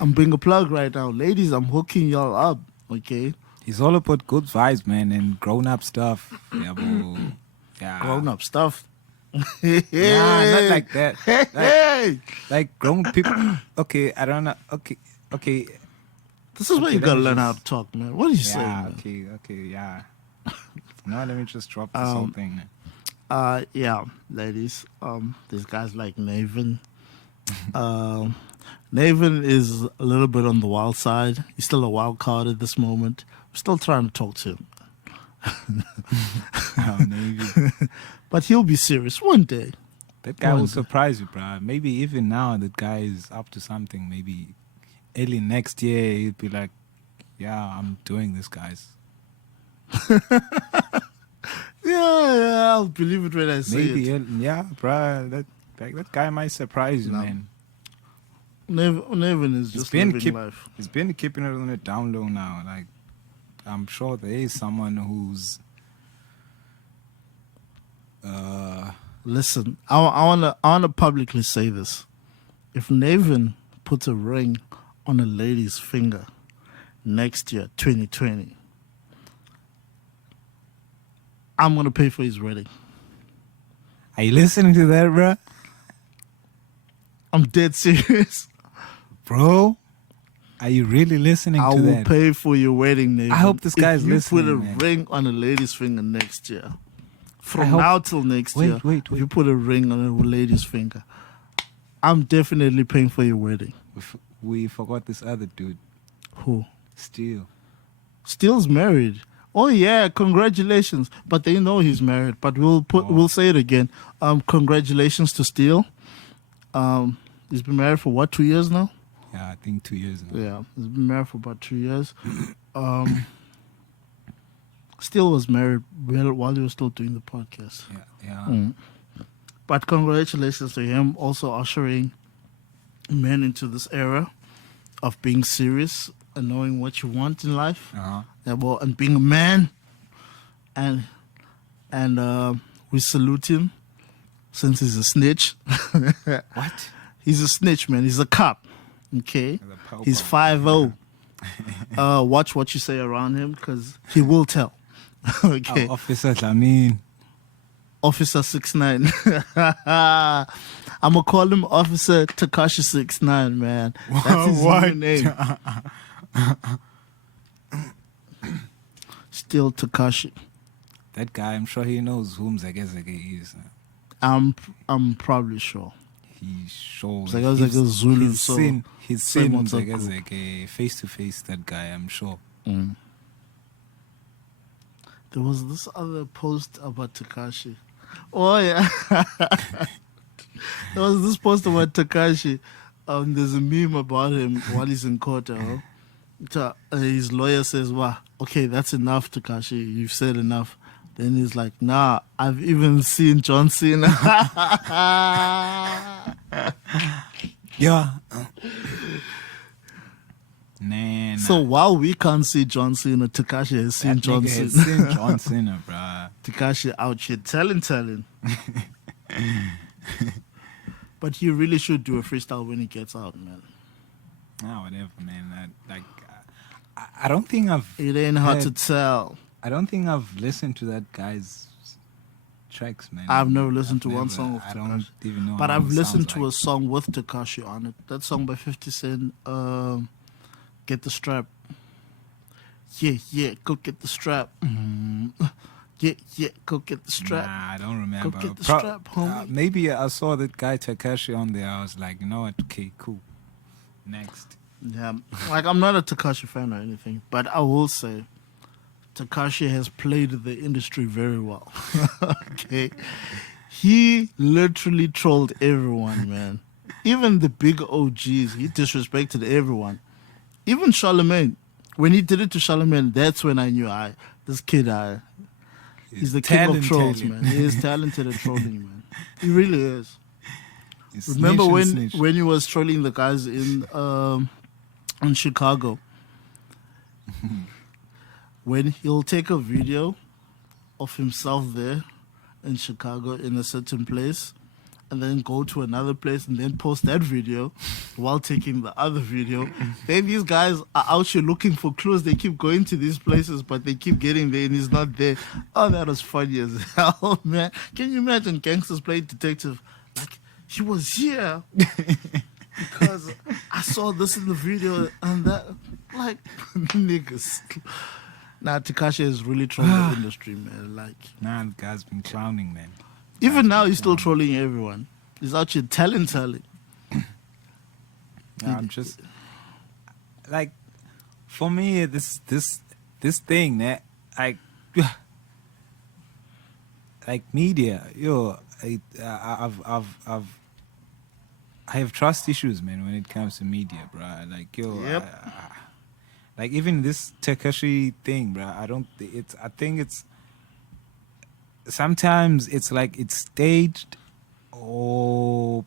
I'm being a plug right now, ladies. I'm hooking y'all up. Okay. He's all about good vibes, man, and grown up stuff. Yeah, bro. Yeah. Grown up stuff. Yeah, not like that. Hey, Like grown people. Okay, I don't know. Okay. this is where Okay, you let gotta me learn how just- to talk, man. What are you saying, Yeah, man? okay, yeah. No, let me just drop this whole thing. Yeah, ladies. These guys like Naven. Naven is a little bit on the wild side. He's still a wild card at this moment. We're still trying to talk to him, Oh, maybe. but he'll be serious one day. That guy will One- surprise you, bro. Maybe even now that guy is up to something. Maybe early next year he'll be like, yeah, I'm doing this, guys. Yeah, I'll believe it when I see Maybe, it. yeah, bro. That guy might surprise you, No. man. Naven is just living life. He's been keeping it on the down low now. Like, I'm sure there is someone who's Listen, I wanna publicly say this. If Naven puts a ring on a lady's finger next year, 2020, I'm gonna pay for his wedding. Are you listening to that, bro? I'm dead serious. Bro, are you really listening I to will that? pay for your wedding, Naven. I hope this guy's if you listening, put a man. ring on a lady's finger next year. I From hope- now till next Wait, year, wait, if you wait. put a ring on a lady's finger, I'm definitely paying for your wedding. We forgot this other dude. Who? Steel. Steele's married. Oh yeah, congratulations! But they know he's married. But Oh. we'll say it again. Congratulations to Steele. He's been married for what, 2 years now? Yeah, I think 2 years now. Yeah, he's been married for about 2 years. Steele was married while he was still doing the podcast. Yeah. But congratulations to him, also ushering men into this era of being serious and knowing what you want in life. Uh-huh. Yeah, well, and being a man, and we salute him since he's a snitch. What? He's a snitch, man. He's a cop. Okay, He's a popo. he's 5'0". Watch what you say around him, because he will tell. Okay, Officer Lamin. Officer 6'9". I'm gonna call him Officer Takashi 6'9", man. That's his new name. Still Takashi. That guy, I'm sure he knows whom Zeke is. I'm probably sure. He's sure. Zeke Zeke is Zulu, he's so he's same seen WhatsApp group. Zeke face to face. That guy, I'm sure. There was this other post about Takashi. Oh yeah. There was this post about Takashi. There's a meme about him while he's in court. His lawyer says, "Wow, okay, that's enough, Takashi. You've said enough." Then he's like, "Nah, I've even seen John Cena." Yeah. Nah. So while we can't see John Cena, Takashi has seen that John nigga Cena. has seen John Cena, bruh. Takashi out here telling. But he really should do a freestyle when he gets out, man. Nah, whatever, man. I don't think I've. It ain't hard to heard- tell. I don't think I've listened to that guy's tracks, man. I've never listened to one never- song of I don't Tekashi. even know. But how I've it listened sounds to a like. song with Tekashi on it. That song by 50 Cent, Get the Strap. Yeah, go get the strap. Yeah, go get the strap. Nah, I don't remember. Go get the strap, homie. Maybe I saw that guy Tekashi on there. I was like, you know what? Okay, cool. Next. Yeah, like I'm not a Tekashi fan or anything, but I will say Tekashi has played the industry very well. Okay. He literally trolled everyone, man. Even the big OGs, he disrespected everyone. Even Charlemagne. When he did it to Charlemagne, that's when I knew this kid, He's the king of trolls, man. He is talented at trolling, man. He really is. Remember when he was trolling the guys in Chicago? When he'll take a video of himself there in Chicago in a certain place, and then go to another place and then post that video while taking the other video. Then these guys are out here looking for clues. They keep going to these places, but they keep getting there and he's not there. Oh, that was funny as hell, man. Can you imagine gangsters playing detective? Like, he was here because I saw this in the video and that. Like, niggas. Nah, Tekashi is really trolling the industry, man. Like, nah, the guy's been clowning, man. Even now, he's still trolling everyone. He's out here telling. Yeah, I'm just like, for me, this thing that like media, I have trust issues, man, when it comes to media, bro. Like, Yep. like even this Tekashi thing, bro. I think it's. Sometimes it's like it's staged, or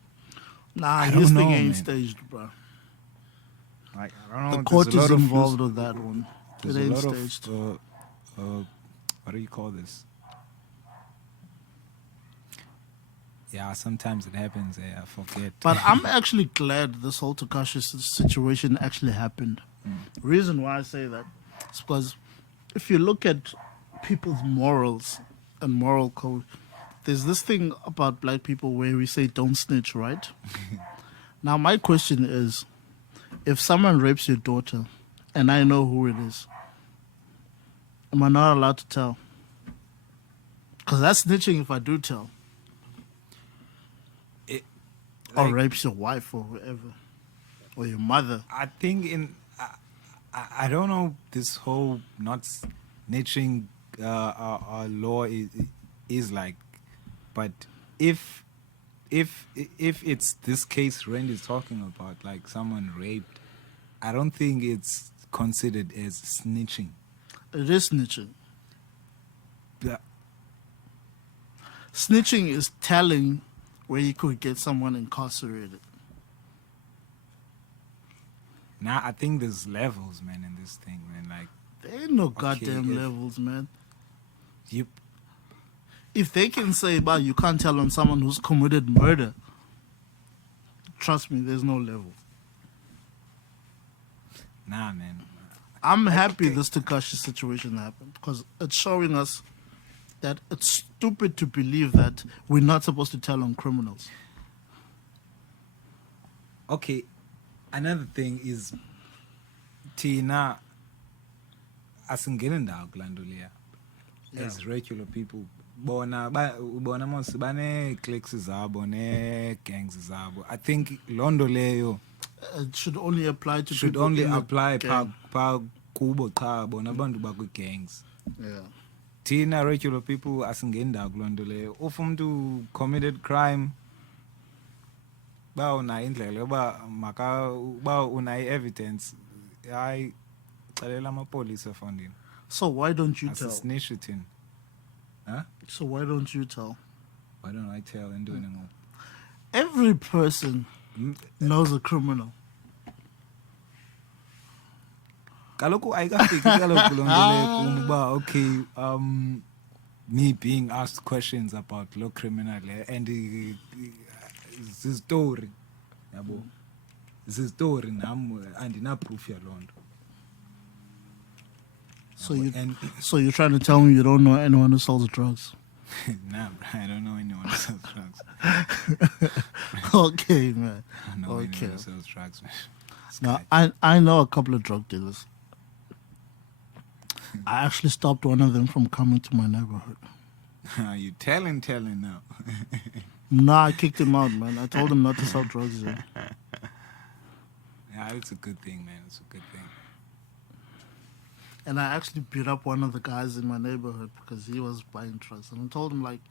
Nah, I his don't thing know, ain't man. staged, bro. Like, I don't know. The court there's a is lot of involved loose- with that one. There's It a ain't lot staged. of what do you call this? Yeah, sometimes it happens. I forget. But I'm actually glad this whole Tekashi situation actually happened. Reason why I say that is because if you look at people's morals and moral code, there's this thing about black people where we say don't snitch, right? Now my question is, if someone rapes your daughter and I know who it is, am I not allowed to tell? Because that's snitching if I do tell. Or Like, rapes your wife or whoever. Or your mother. I think I don't know this whole not snitching law is like, but if it's this case Randy is talking about, like someone raped, I don't think it's considered as snitching. It is snitching. But Snitching is telling where you could get someone incarcerated. now I think there's levels, man, in this thing, man. Like, There ain't no goddamn if- levels, man. you If they can say, "But you can't tell on someone who's committed murder," trust me, there's no level. nah, man. I'm happy okay. this Tekashi situation happened because it's showing us that it's stupid to believe that we're not supposed to tell on criminals. Okay, another thing is Tina asingene ndawo kulandulia as regular people bona mos bane cliques zabo ne gangs zabo. I think londo leyo It should only apply to should people only in the apply gang. pa kubo cha bona bantu bakwi gangs. Yeah. Tina regular people asingene ndawo kulondo leyo. If umuntu committed crime ba una indlela yoba ba una evidence, hayi xelela amapolisa fondini. So why don't you tell? Snitch it in. Huh? So why don't you tell? Why don't I tell and do it anymore? Every person knows a criminal. Kaloku ayikafiki kaloku lonto le kuba okay, me being asked questions about law criminal and it's a story. Yabo. It's a story nam andina proof yalonto. So you're trying to tell me you don't know anyone who sells drugs? Nah, bro, I don't know anyone who sells drugs. Okay, man. I don't know Okay. anyone who sells drugs, man. This Now, guy. I know a couple of drug dealers. I actually stopped one of them from coming to my neighborhood. You telling now. No, I kicked him out, man. I told him not to sell drugs there. Yeah, it's a good thing, man. It's a good thing. And I actually beat up one of the guys in my neighborhood because he was buying drugs. And I told him, like,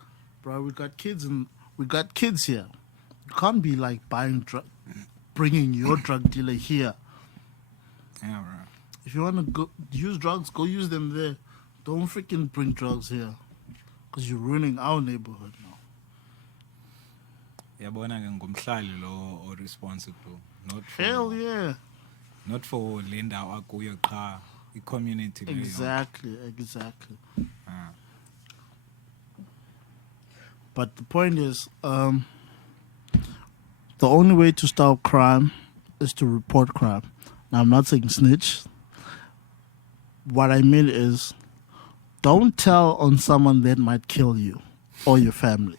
bro, we got kids here. You can't be like bringing your drug dealer here. Yeah, bro. If you want to go use drugs, go use them there. Don't freaking bring drugs here. because you're ruining our neighborhood now. Yabona ke ngumhlali lo or responsible, not for Hell yeah. not for le ndawo akuyo qha i-community leyo. Exactly. Ah. But the point is, the only way to stop crime is to report crime. Now, I'm not saying snitch. What I mean is, don't tell on someone that might kill you or your family.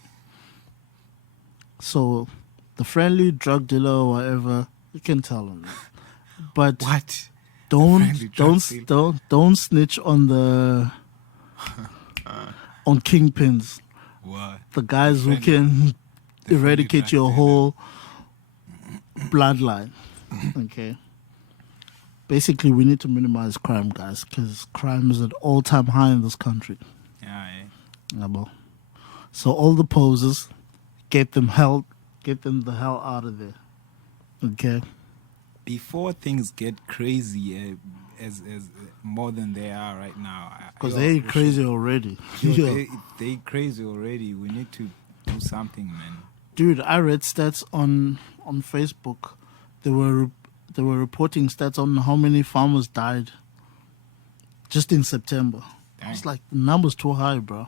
So, the friendly drug dealer or whatever, you can tell them that. But What? don't Friendly drug dealer? don't snitch on the on kingpins. What? The guys who Friendly- can the eradicate friendly your drug whole bloodline. Okay. Basically, we need to minimize crime, guys, because crime is at all-time high in this country. Yeah, Yabo. So all the posers, get them the hell out of there. Okay. Before things get crazy as more than they are right now. Because they're crazy already. Yeah. They crazy already. We need to do something, man. Dude, I read stats on Facebook. They were reporting stats on how many farmers died just in September. Dang. It's like the numbers too high, bro.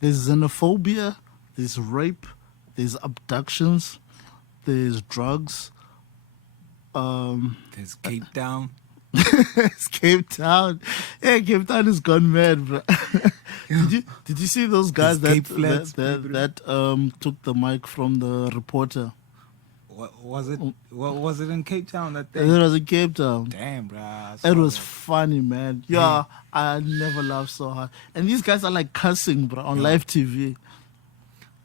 There's xenophobia, there's rape, there's abductions, there's drugs. There's Cape Town. It's Cape Town. Yeah, Cape Town has gone mad, bro. Did you see those guys There's that Cape Flats, that took the mic from the reporter? What was it? What was it in Cape Town that It day? was in Cape Town. Damn, bruh. It was funny, man. Yeah, I never laughed so hard. And these guys are like cussing, bro, on live TV.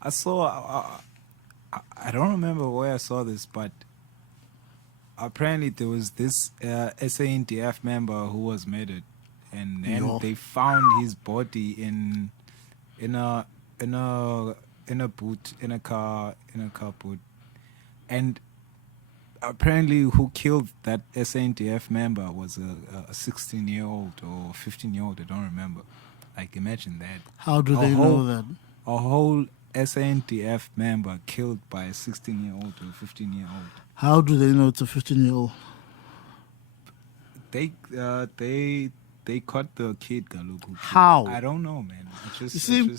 I saw. I don't remember where I saw this, but apparently there was this SANDF member who was murdered, and then Yo. they found his body in a boot, in a car boot, and apparently who killed that SANDF member was a 16-year-old or 15-year-old. I don't remember. Like, imagine that. How do they know that? A whole SANDF member killed by a 16-year-old or 15-year-old. How do they know it's a 15-year-old? They caught the kid, Galuku. How? I don't know, man. You see,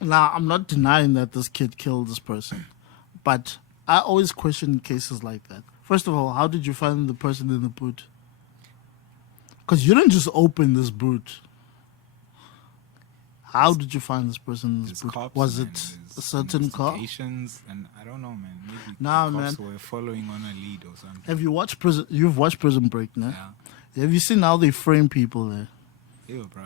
now, I'm not denying that this kid killed this person, but I always question cases like that. First of all, how did you find the person in the boot? Because you didn't just open this boot. How did you find this person in this boot? Cops, Was man. it There's a certain car? investigations, and I don't know, man. Maybe Nah, the cops man. were following on a lead or something. Have you watched Prison? You've watched Prison Break, no? Yeah. Have you seen how they frame people there? Ew, bro.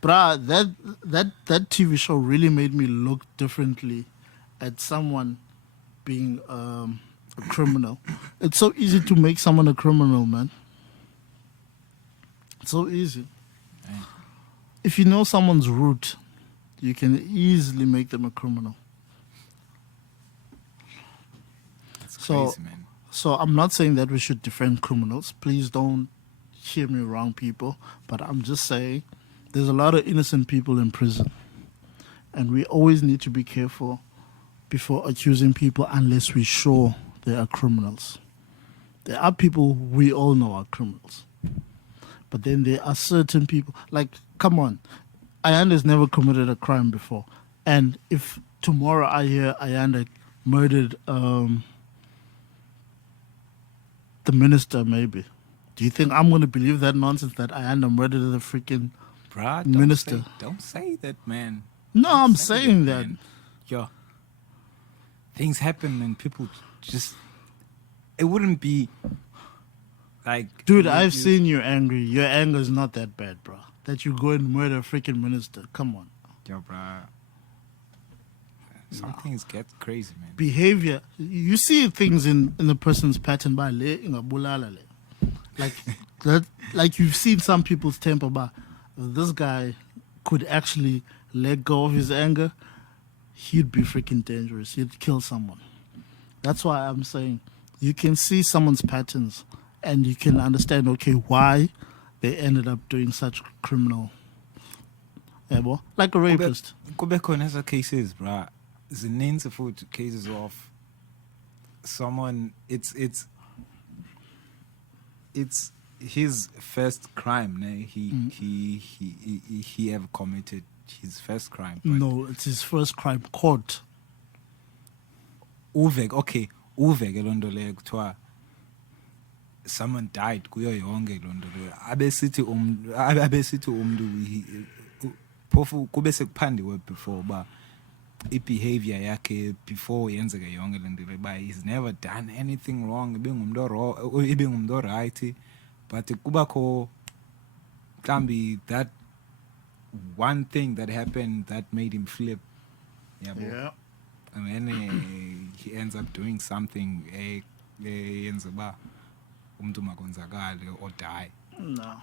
Bruh, that TV show really made me look differently at someone being a criminal. It's so easy to make someone a criminal, man. It's so easy. Dang. If you know someone's route, you can easily make them a criminal. That's So- crazy, man. So I'm not saying that we should defend criminals. Please don't hear me wrong, people. But I'm just saying there's a lot of innocent people in prison. And we always need to be careful before accusing people unless we're sure they are criminals. There are people we all know are criminals. But then there are certain people, like, come on, Ayanda's never committed a crime before. And if tomorrow I hear Ayanda murdered the minister, maybe, do you think I'm going to believe that nonsense that Ayanda murdered the freaking... Bruh, Minister. Don't say that, man. No, Don't I'm say saying that. man. Yo, things happen and people just... It wouldn't be like... Dude, you- I've you- seen you angry. Your anger is not that bad, bro. That you go and murder a freaking minister. Come on. Yo, bruh. Some things get crazy, man. Behavior. You see things in the person's pattern by le ingabulala le. Like that. Like you've seen some people's temper, but this guy could actually let go of his anger. He'd be freaking dangerous. He'd kill someone. That's why I'm saying you can see someone's patterns and you can understand, okay, why they ended up doing such criminal Yabo? Like a rapist. Kube khona ezo cases, bruh. Zininzi futhi cases of someone. It's his first crime. Ne? He ever committed his first crime. But No, it's his first crime caught. Uveke loo nto leyo kuthiwa someone died kuyo yonke loo nto leyo abesithi umntu phofu kube sekuphandiwe before uba i-behavior yakhe before yenzeke yonke le nto leyo uba he's never done anything wrong ibingumntu orayithi but kubakho mhlawumbi that one thing that happened that made him flip. Yeah. And then he ends up doing something yenza uba umntu makonzakale or die. No.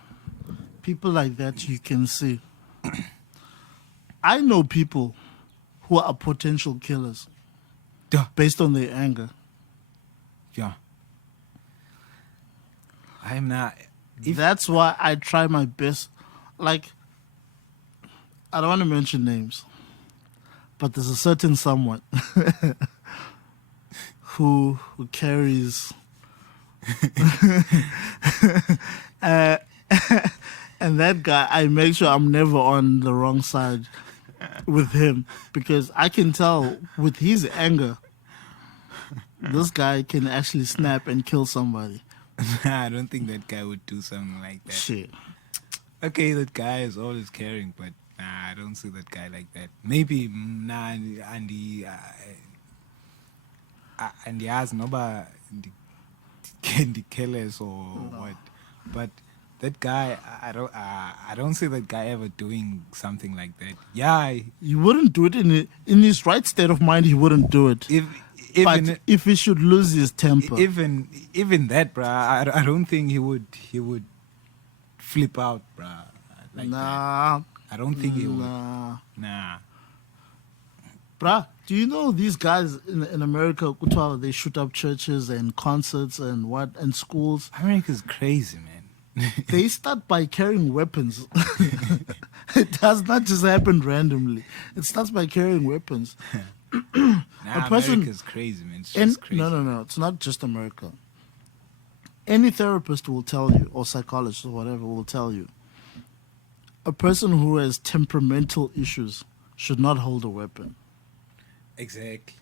People like that you can see. I know people who are potential killers Duh. based on their anger. Yeah. I'm not. That's why I try my best. Like, I don't want to mention names, but there's a certain someone who carries and that guy, I make sure I'm never on the wrong side with him because I can tell with his anger, this guy can actually snap and kill somebody. I don't think that guy would do something like that. Shit. Okay, that guy is always caring, but nah, I don't see that guy like that. Maybe and he has noba the killers or what, but that guy, I don't see that guy ever doing something like that. Yeah, He wouldn't do it in his right state of mind. He wouldn't do it. But if he should lose his temper, even that, bruh, I don't think he would flip out, bruh. Like nah, that. I don't think he would. nah. Nah. Bruh, do you know these guys in America, Kutwa, they shoot up churches and concerts and schools? America's crazy, man. They start by carrying weapons. It does not just happen randomly. It starts by carrying weapons. America's crazy, man. It's just crazy. No. It's not just America. Any therapist will tell you, or psychologist or whatever will tell you, a person who has temperamental issues should not hold a weapon. Exactly.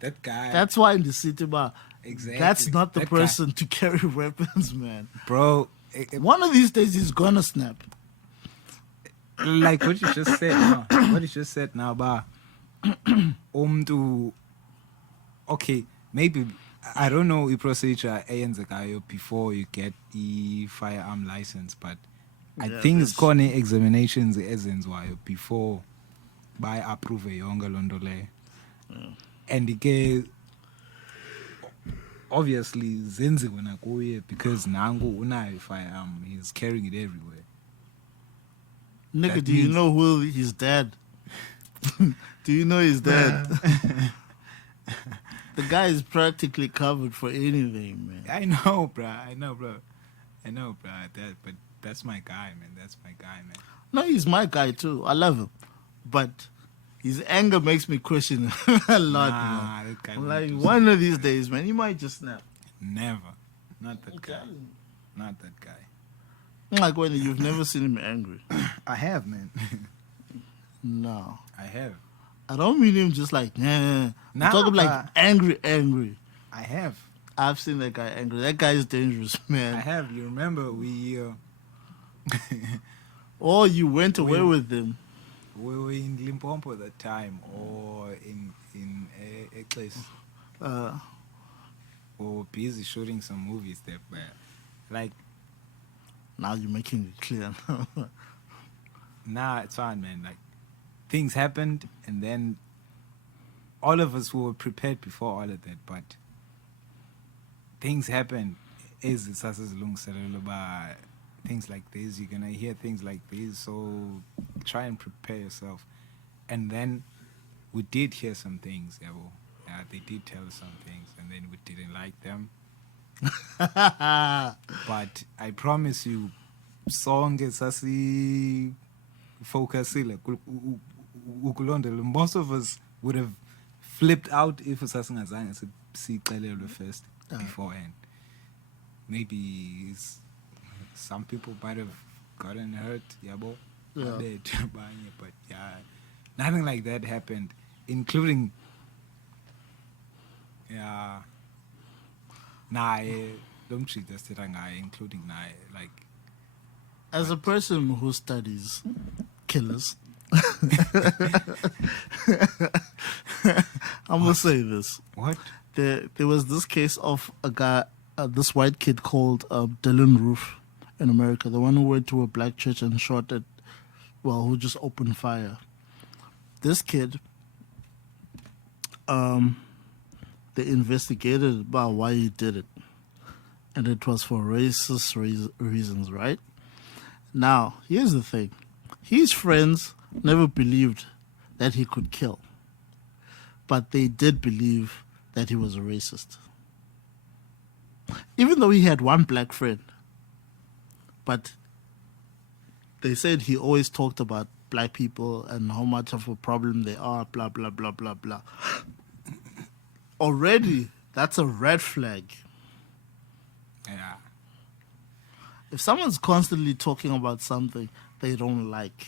That guy. That's why in the city bar, Exactly. that's not the That person to carry weapons, man. Bro. One of these days he's gonna snap. Like what you just said now. What you just said now, ba. Okay, maybe I don't know the procedure eyenzekayo before you get the firearm license, but I think it's called examinations ezenziwayo before by approve yonke lonto leyo. And ke obviously zenziwe nakuye because nangu unayo firearm, he's carrying it everywhere. Nigga, That do you means- know who his dad? Do you know his dad? The guy is practically covered for anything, man. I know, bro. But that's my guy, man. No, he's my guy too. I love him. But his anger makes me question him a lot, man. That guy I'm won't like, do one of these days, man, he might just snap. Never. Not that guy. Not that guy. Like when you've never seen him angry. I have, man. No. I have. I don't mean him just like, nah. Nah, I'm talking like bruh. angry. I have. I've seen that guy angry. That guy is dangerous, man. I have. You remember we Or you went away with him. we were in Limpopo at that time, or in a place. We were busy shooting some movies there, but like Now you're making it clear. nah, it's fine, man. Like things happened, and then all of us were prepared before all of that, but things happen. Is things like this? You're gonna hear things like this, so try and prepare yourself. And then we did hear some things, yabo. Yeah, they did tell us some things, and then we didn't like them. But I promise you, sonke focus most of us would have flipped out if sasingazange siyixelelwe first beforehand. Maybe some people might have gotten hurt, yabo. Yeah. But yeah, nothing like that happened, including don't treat us including like As a person who studies killers, I'm gonna say this. what? There was this case of a guy, this white kid called Dylan Roof in America, the one who went to a black church and shot at, well, who just opened fire. This kid, they investigated about why he did it, and it was for racist reasons, right? Now, here's the thing. His friends never believed that he could kill, but they did believe that he was a racist. Even though he had one black friend, but they said he always talked about black people and how much of a problem they are, blah, blah, blah, blah, blah. Already, that's a red flag. Yeah. If someone's constantly talking about something they don't like,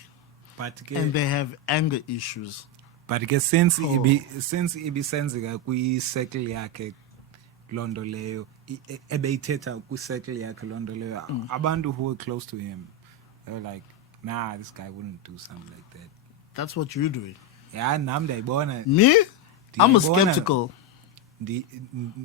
But and they have anger issues, but ke since ibisenzeka kwi-circle yakhe londo leyo ebeyithetha kwi-circle yakhe londo leyo abantu who were close to him, they were like, nah, this guy wouldn't do something like that. that's what you're doing. Yeah, nam ndiyayibona. Me? I'm a Ndiyayibona. skeptical.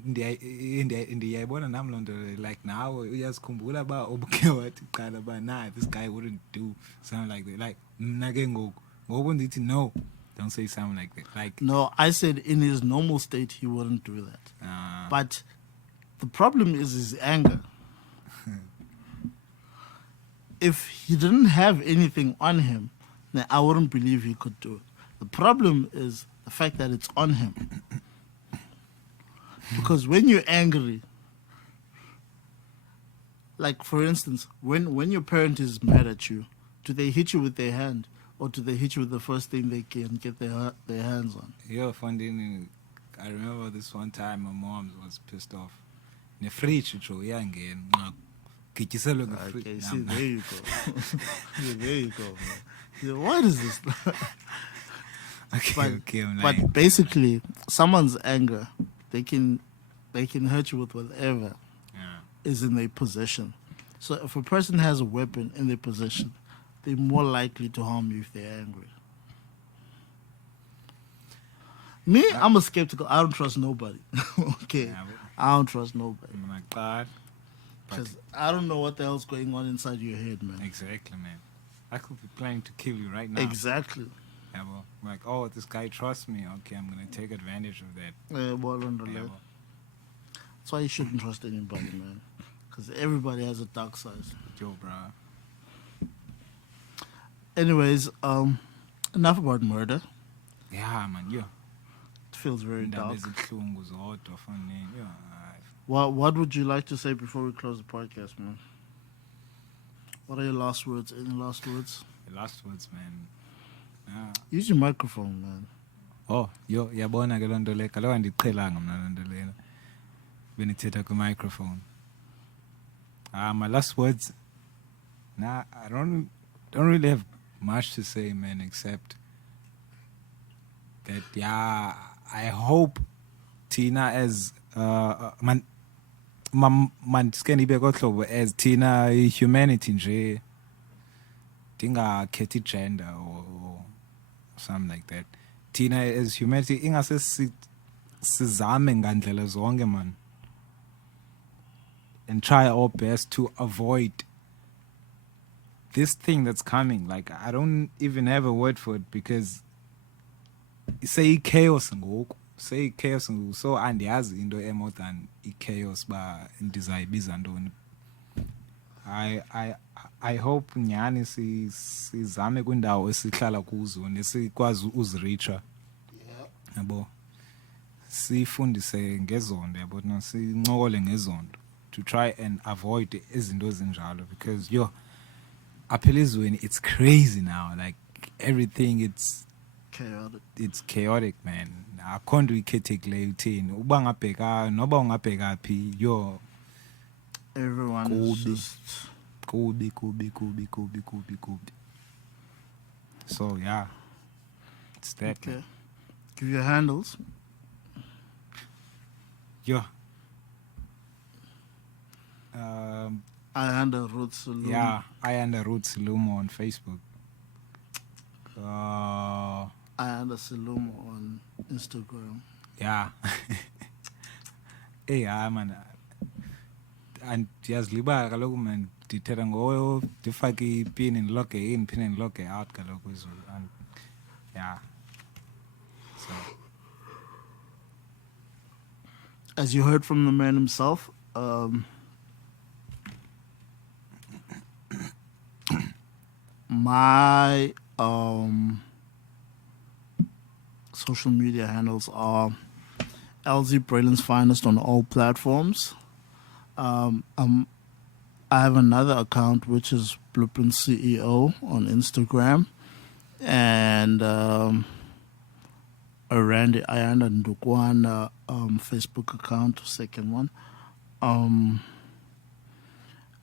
Ndiyayibona nam loo nto like nawe uyazikhumbula uba ubuke wathi qala uba nah, this guy wouldn't do something like that. Like mna ke ngoku ndithi no, don't say something like that. Like No, I said in his normal state he wouldn't do that. But the problem is his anger. If he didn't have anything on him, then I wouldn't believe he could do it. The problem is the fact that it's on him. Because when you're angry, like for instance, when your parent is mad at you, do they hit you with their hand or do they hit you with the first thing they can get their hands on? yeah, funding. I remember this one time my mom was pissed off. Ne fridge utsho uyangena nqa gityiselwe Okay, nge-fridge. see, there you go. Yeah, there you go, man. Yeah, what is this? Okay, I'm But lying. basically, someone's anger, they can hurt you with whatever Yeah. is in their possession. So if a person has a weapon in their possession, they're more likely to harm you if they're angry. Me, I'm a skeptical. I don't trust nobody. Okay, Yeah, I don't trust nobody I'm like, God. But because I don't know what the hell's going on inside your head, man. exactly, man. I could be planning to kill you right now. Exactly. Yeah, well, like, oh, this guy trusts me. Okay, I'm gonna take advantage of that. Well, Yeah, that's well, why you shouldn't trust anybody, man. Because everybody has a dark side. yo, bro. Anyways, enough about murder. Yeah, man. Yeah. It feels very Indaba dark. ezibuhlungu zodwa fanele. Yeah. What would you like to say before we close the podcast, man? What are your last words? Any last words? The last words, man. Yeah. Use your microphone, man. Oh, yo, yabona ke loo nto le kaloku andiqhelanga mna loo nto lena benithetha kwi-microphone. My last words, nah, I don't really have much to say, man, except that, yeah, I hope Tina as man ndiske ndibe kohlobo as Tina humanity nje ndingakhethi gender or something like that. Tina as humanity ingase sizame ngandlela zonke, man, and try our best to avoid this thing that's coming. Like, I don't even have a word for it because say chaos ngoku, so andiyazi into more than chaos ba ndizayibiza ntoni. I hope nyani sizame kwindawo esihlala kuzo nesikwazi uziricha, yabo, sifundise ngezondo, yabo, sincokole ngezondo to try and avoid izinto ezinjalo because Apelizweni, it's crazy now. Like everything, it's chaotic. man. Akho nto ikhethekileyo uthini uba ngabheka noba ungabheka phi yo Everyone is just kubi. So yeah, it's that. okay. Give your handles. Yo. I handle Roots Saloon. Yeah, I handle Roots Saloon on Facebook. I handle Saloon on Instagram. Yeah. Hey, man. And ndiyazilibala kaloku man ndithetha ngoyo ndifake ipin ndiloge in pin ndiloge out kaloku izulu and yeah. So as you heard from the man himself, my social media handles are L-Zee Braylon's Finest on all platforms. I have another account which is Blueprint CEO on Instagram, and a Randy Ayanda Ndukwana Facebook account, second one.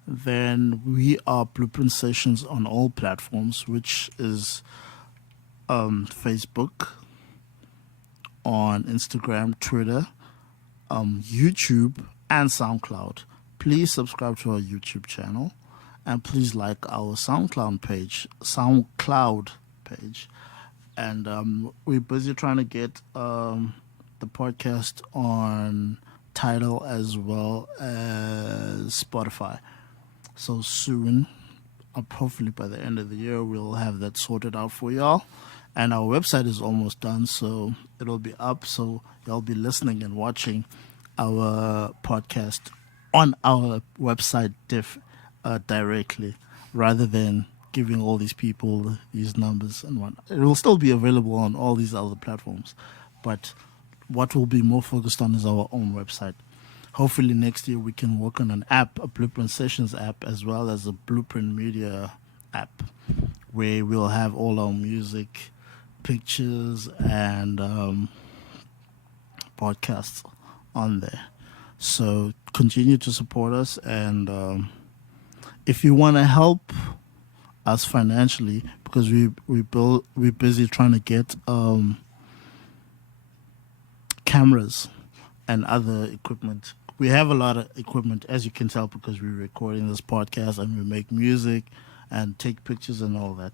Then we are Blueprint Sessions on all platforms, which is Facebook, on Instagram, Twitter, YouTube, and SoundCloud. Please subscribe to our YouTube channel, and please like our SoundCloud page. And we're busy trying to get the podcast on Tidal as well as Spotify. So soon, hopefully by the end of the year, we'll have that sorted out for y'all. And our website is almost done, so it'll be up. So y'all be listening and watching our podcast on our website directly, rather than giving all these people these numbers and whatnot. It will still be available on all these other platforms, but what we'll be more focused on is our own website. Hopefully next year we can work on an app, a Blueprint Sessions app, as well as a Blueprint Media app, where we'll have all our music, pictures, and podcasts on there. So continue to support us, and if you want to help us financially, because we're busy trying to get cameras and other equipment. We have a lot of equipment, as you can tell, because we're recording this podcast and we make music and take pictures and all that.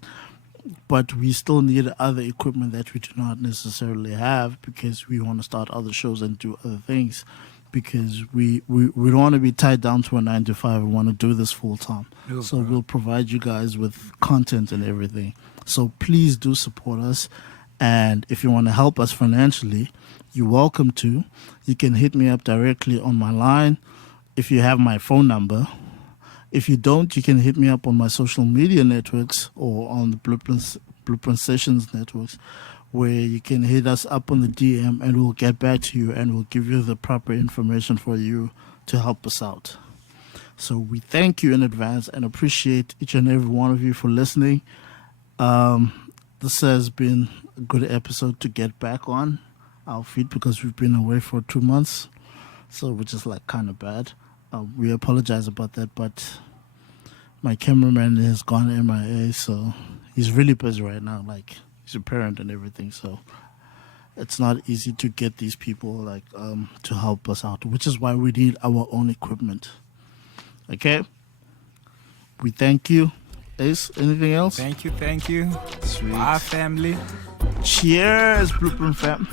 But we still need other equipment that we do not necessarily have, because we want to start other shows and do other things, because we don't want to be tied down to a 9 to 5. We want to do this full time. So we'll provide you guys with content and everything. So please do support us. And if you want to help us financially, you're welcome to. You can hit me up directly on my line if you have my phone number. If you don't, you can hit me up on my social media networks or on the Blueprint Sessions networks, where you can hit us up on the DM and we'll get back to you and we'll give you the proper information for you to help us out. So we thank you in advance and appreciate each and every one of you for listening. This has been a good episode to get back on our feet, because we've been away for 2 months, so which is like kind of bad. We apologize about that, but my cameraman has gone MIA, so he's really busy right now. Like, he's a parent and everything, so it's not easy to get these people to help us out, which is why we need our own equipment. Okay, we thank you. Ace, anything else? Thank you. Sweet. Our family. Cheers, Blueprint fam.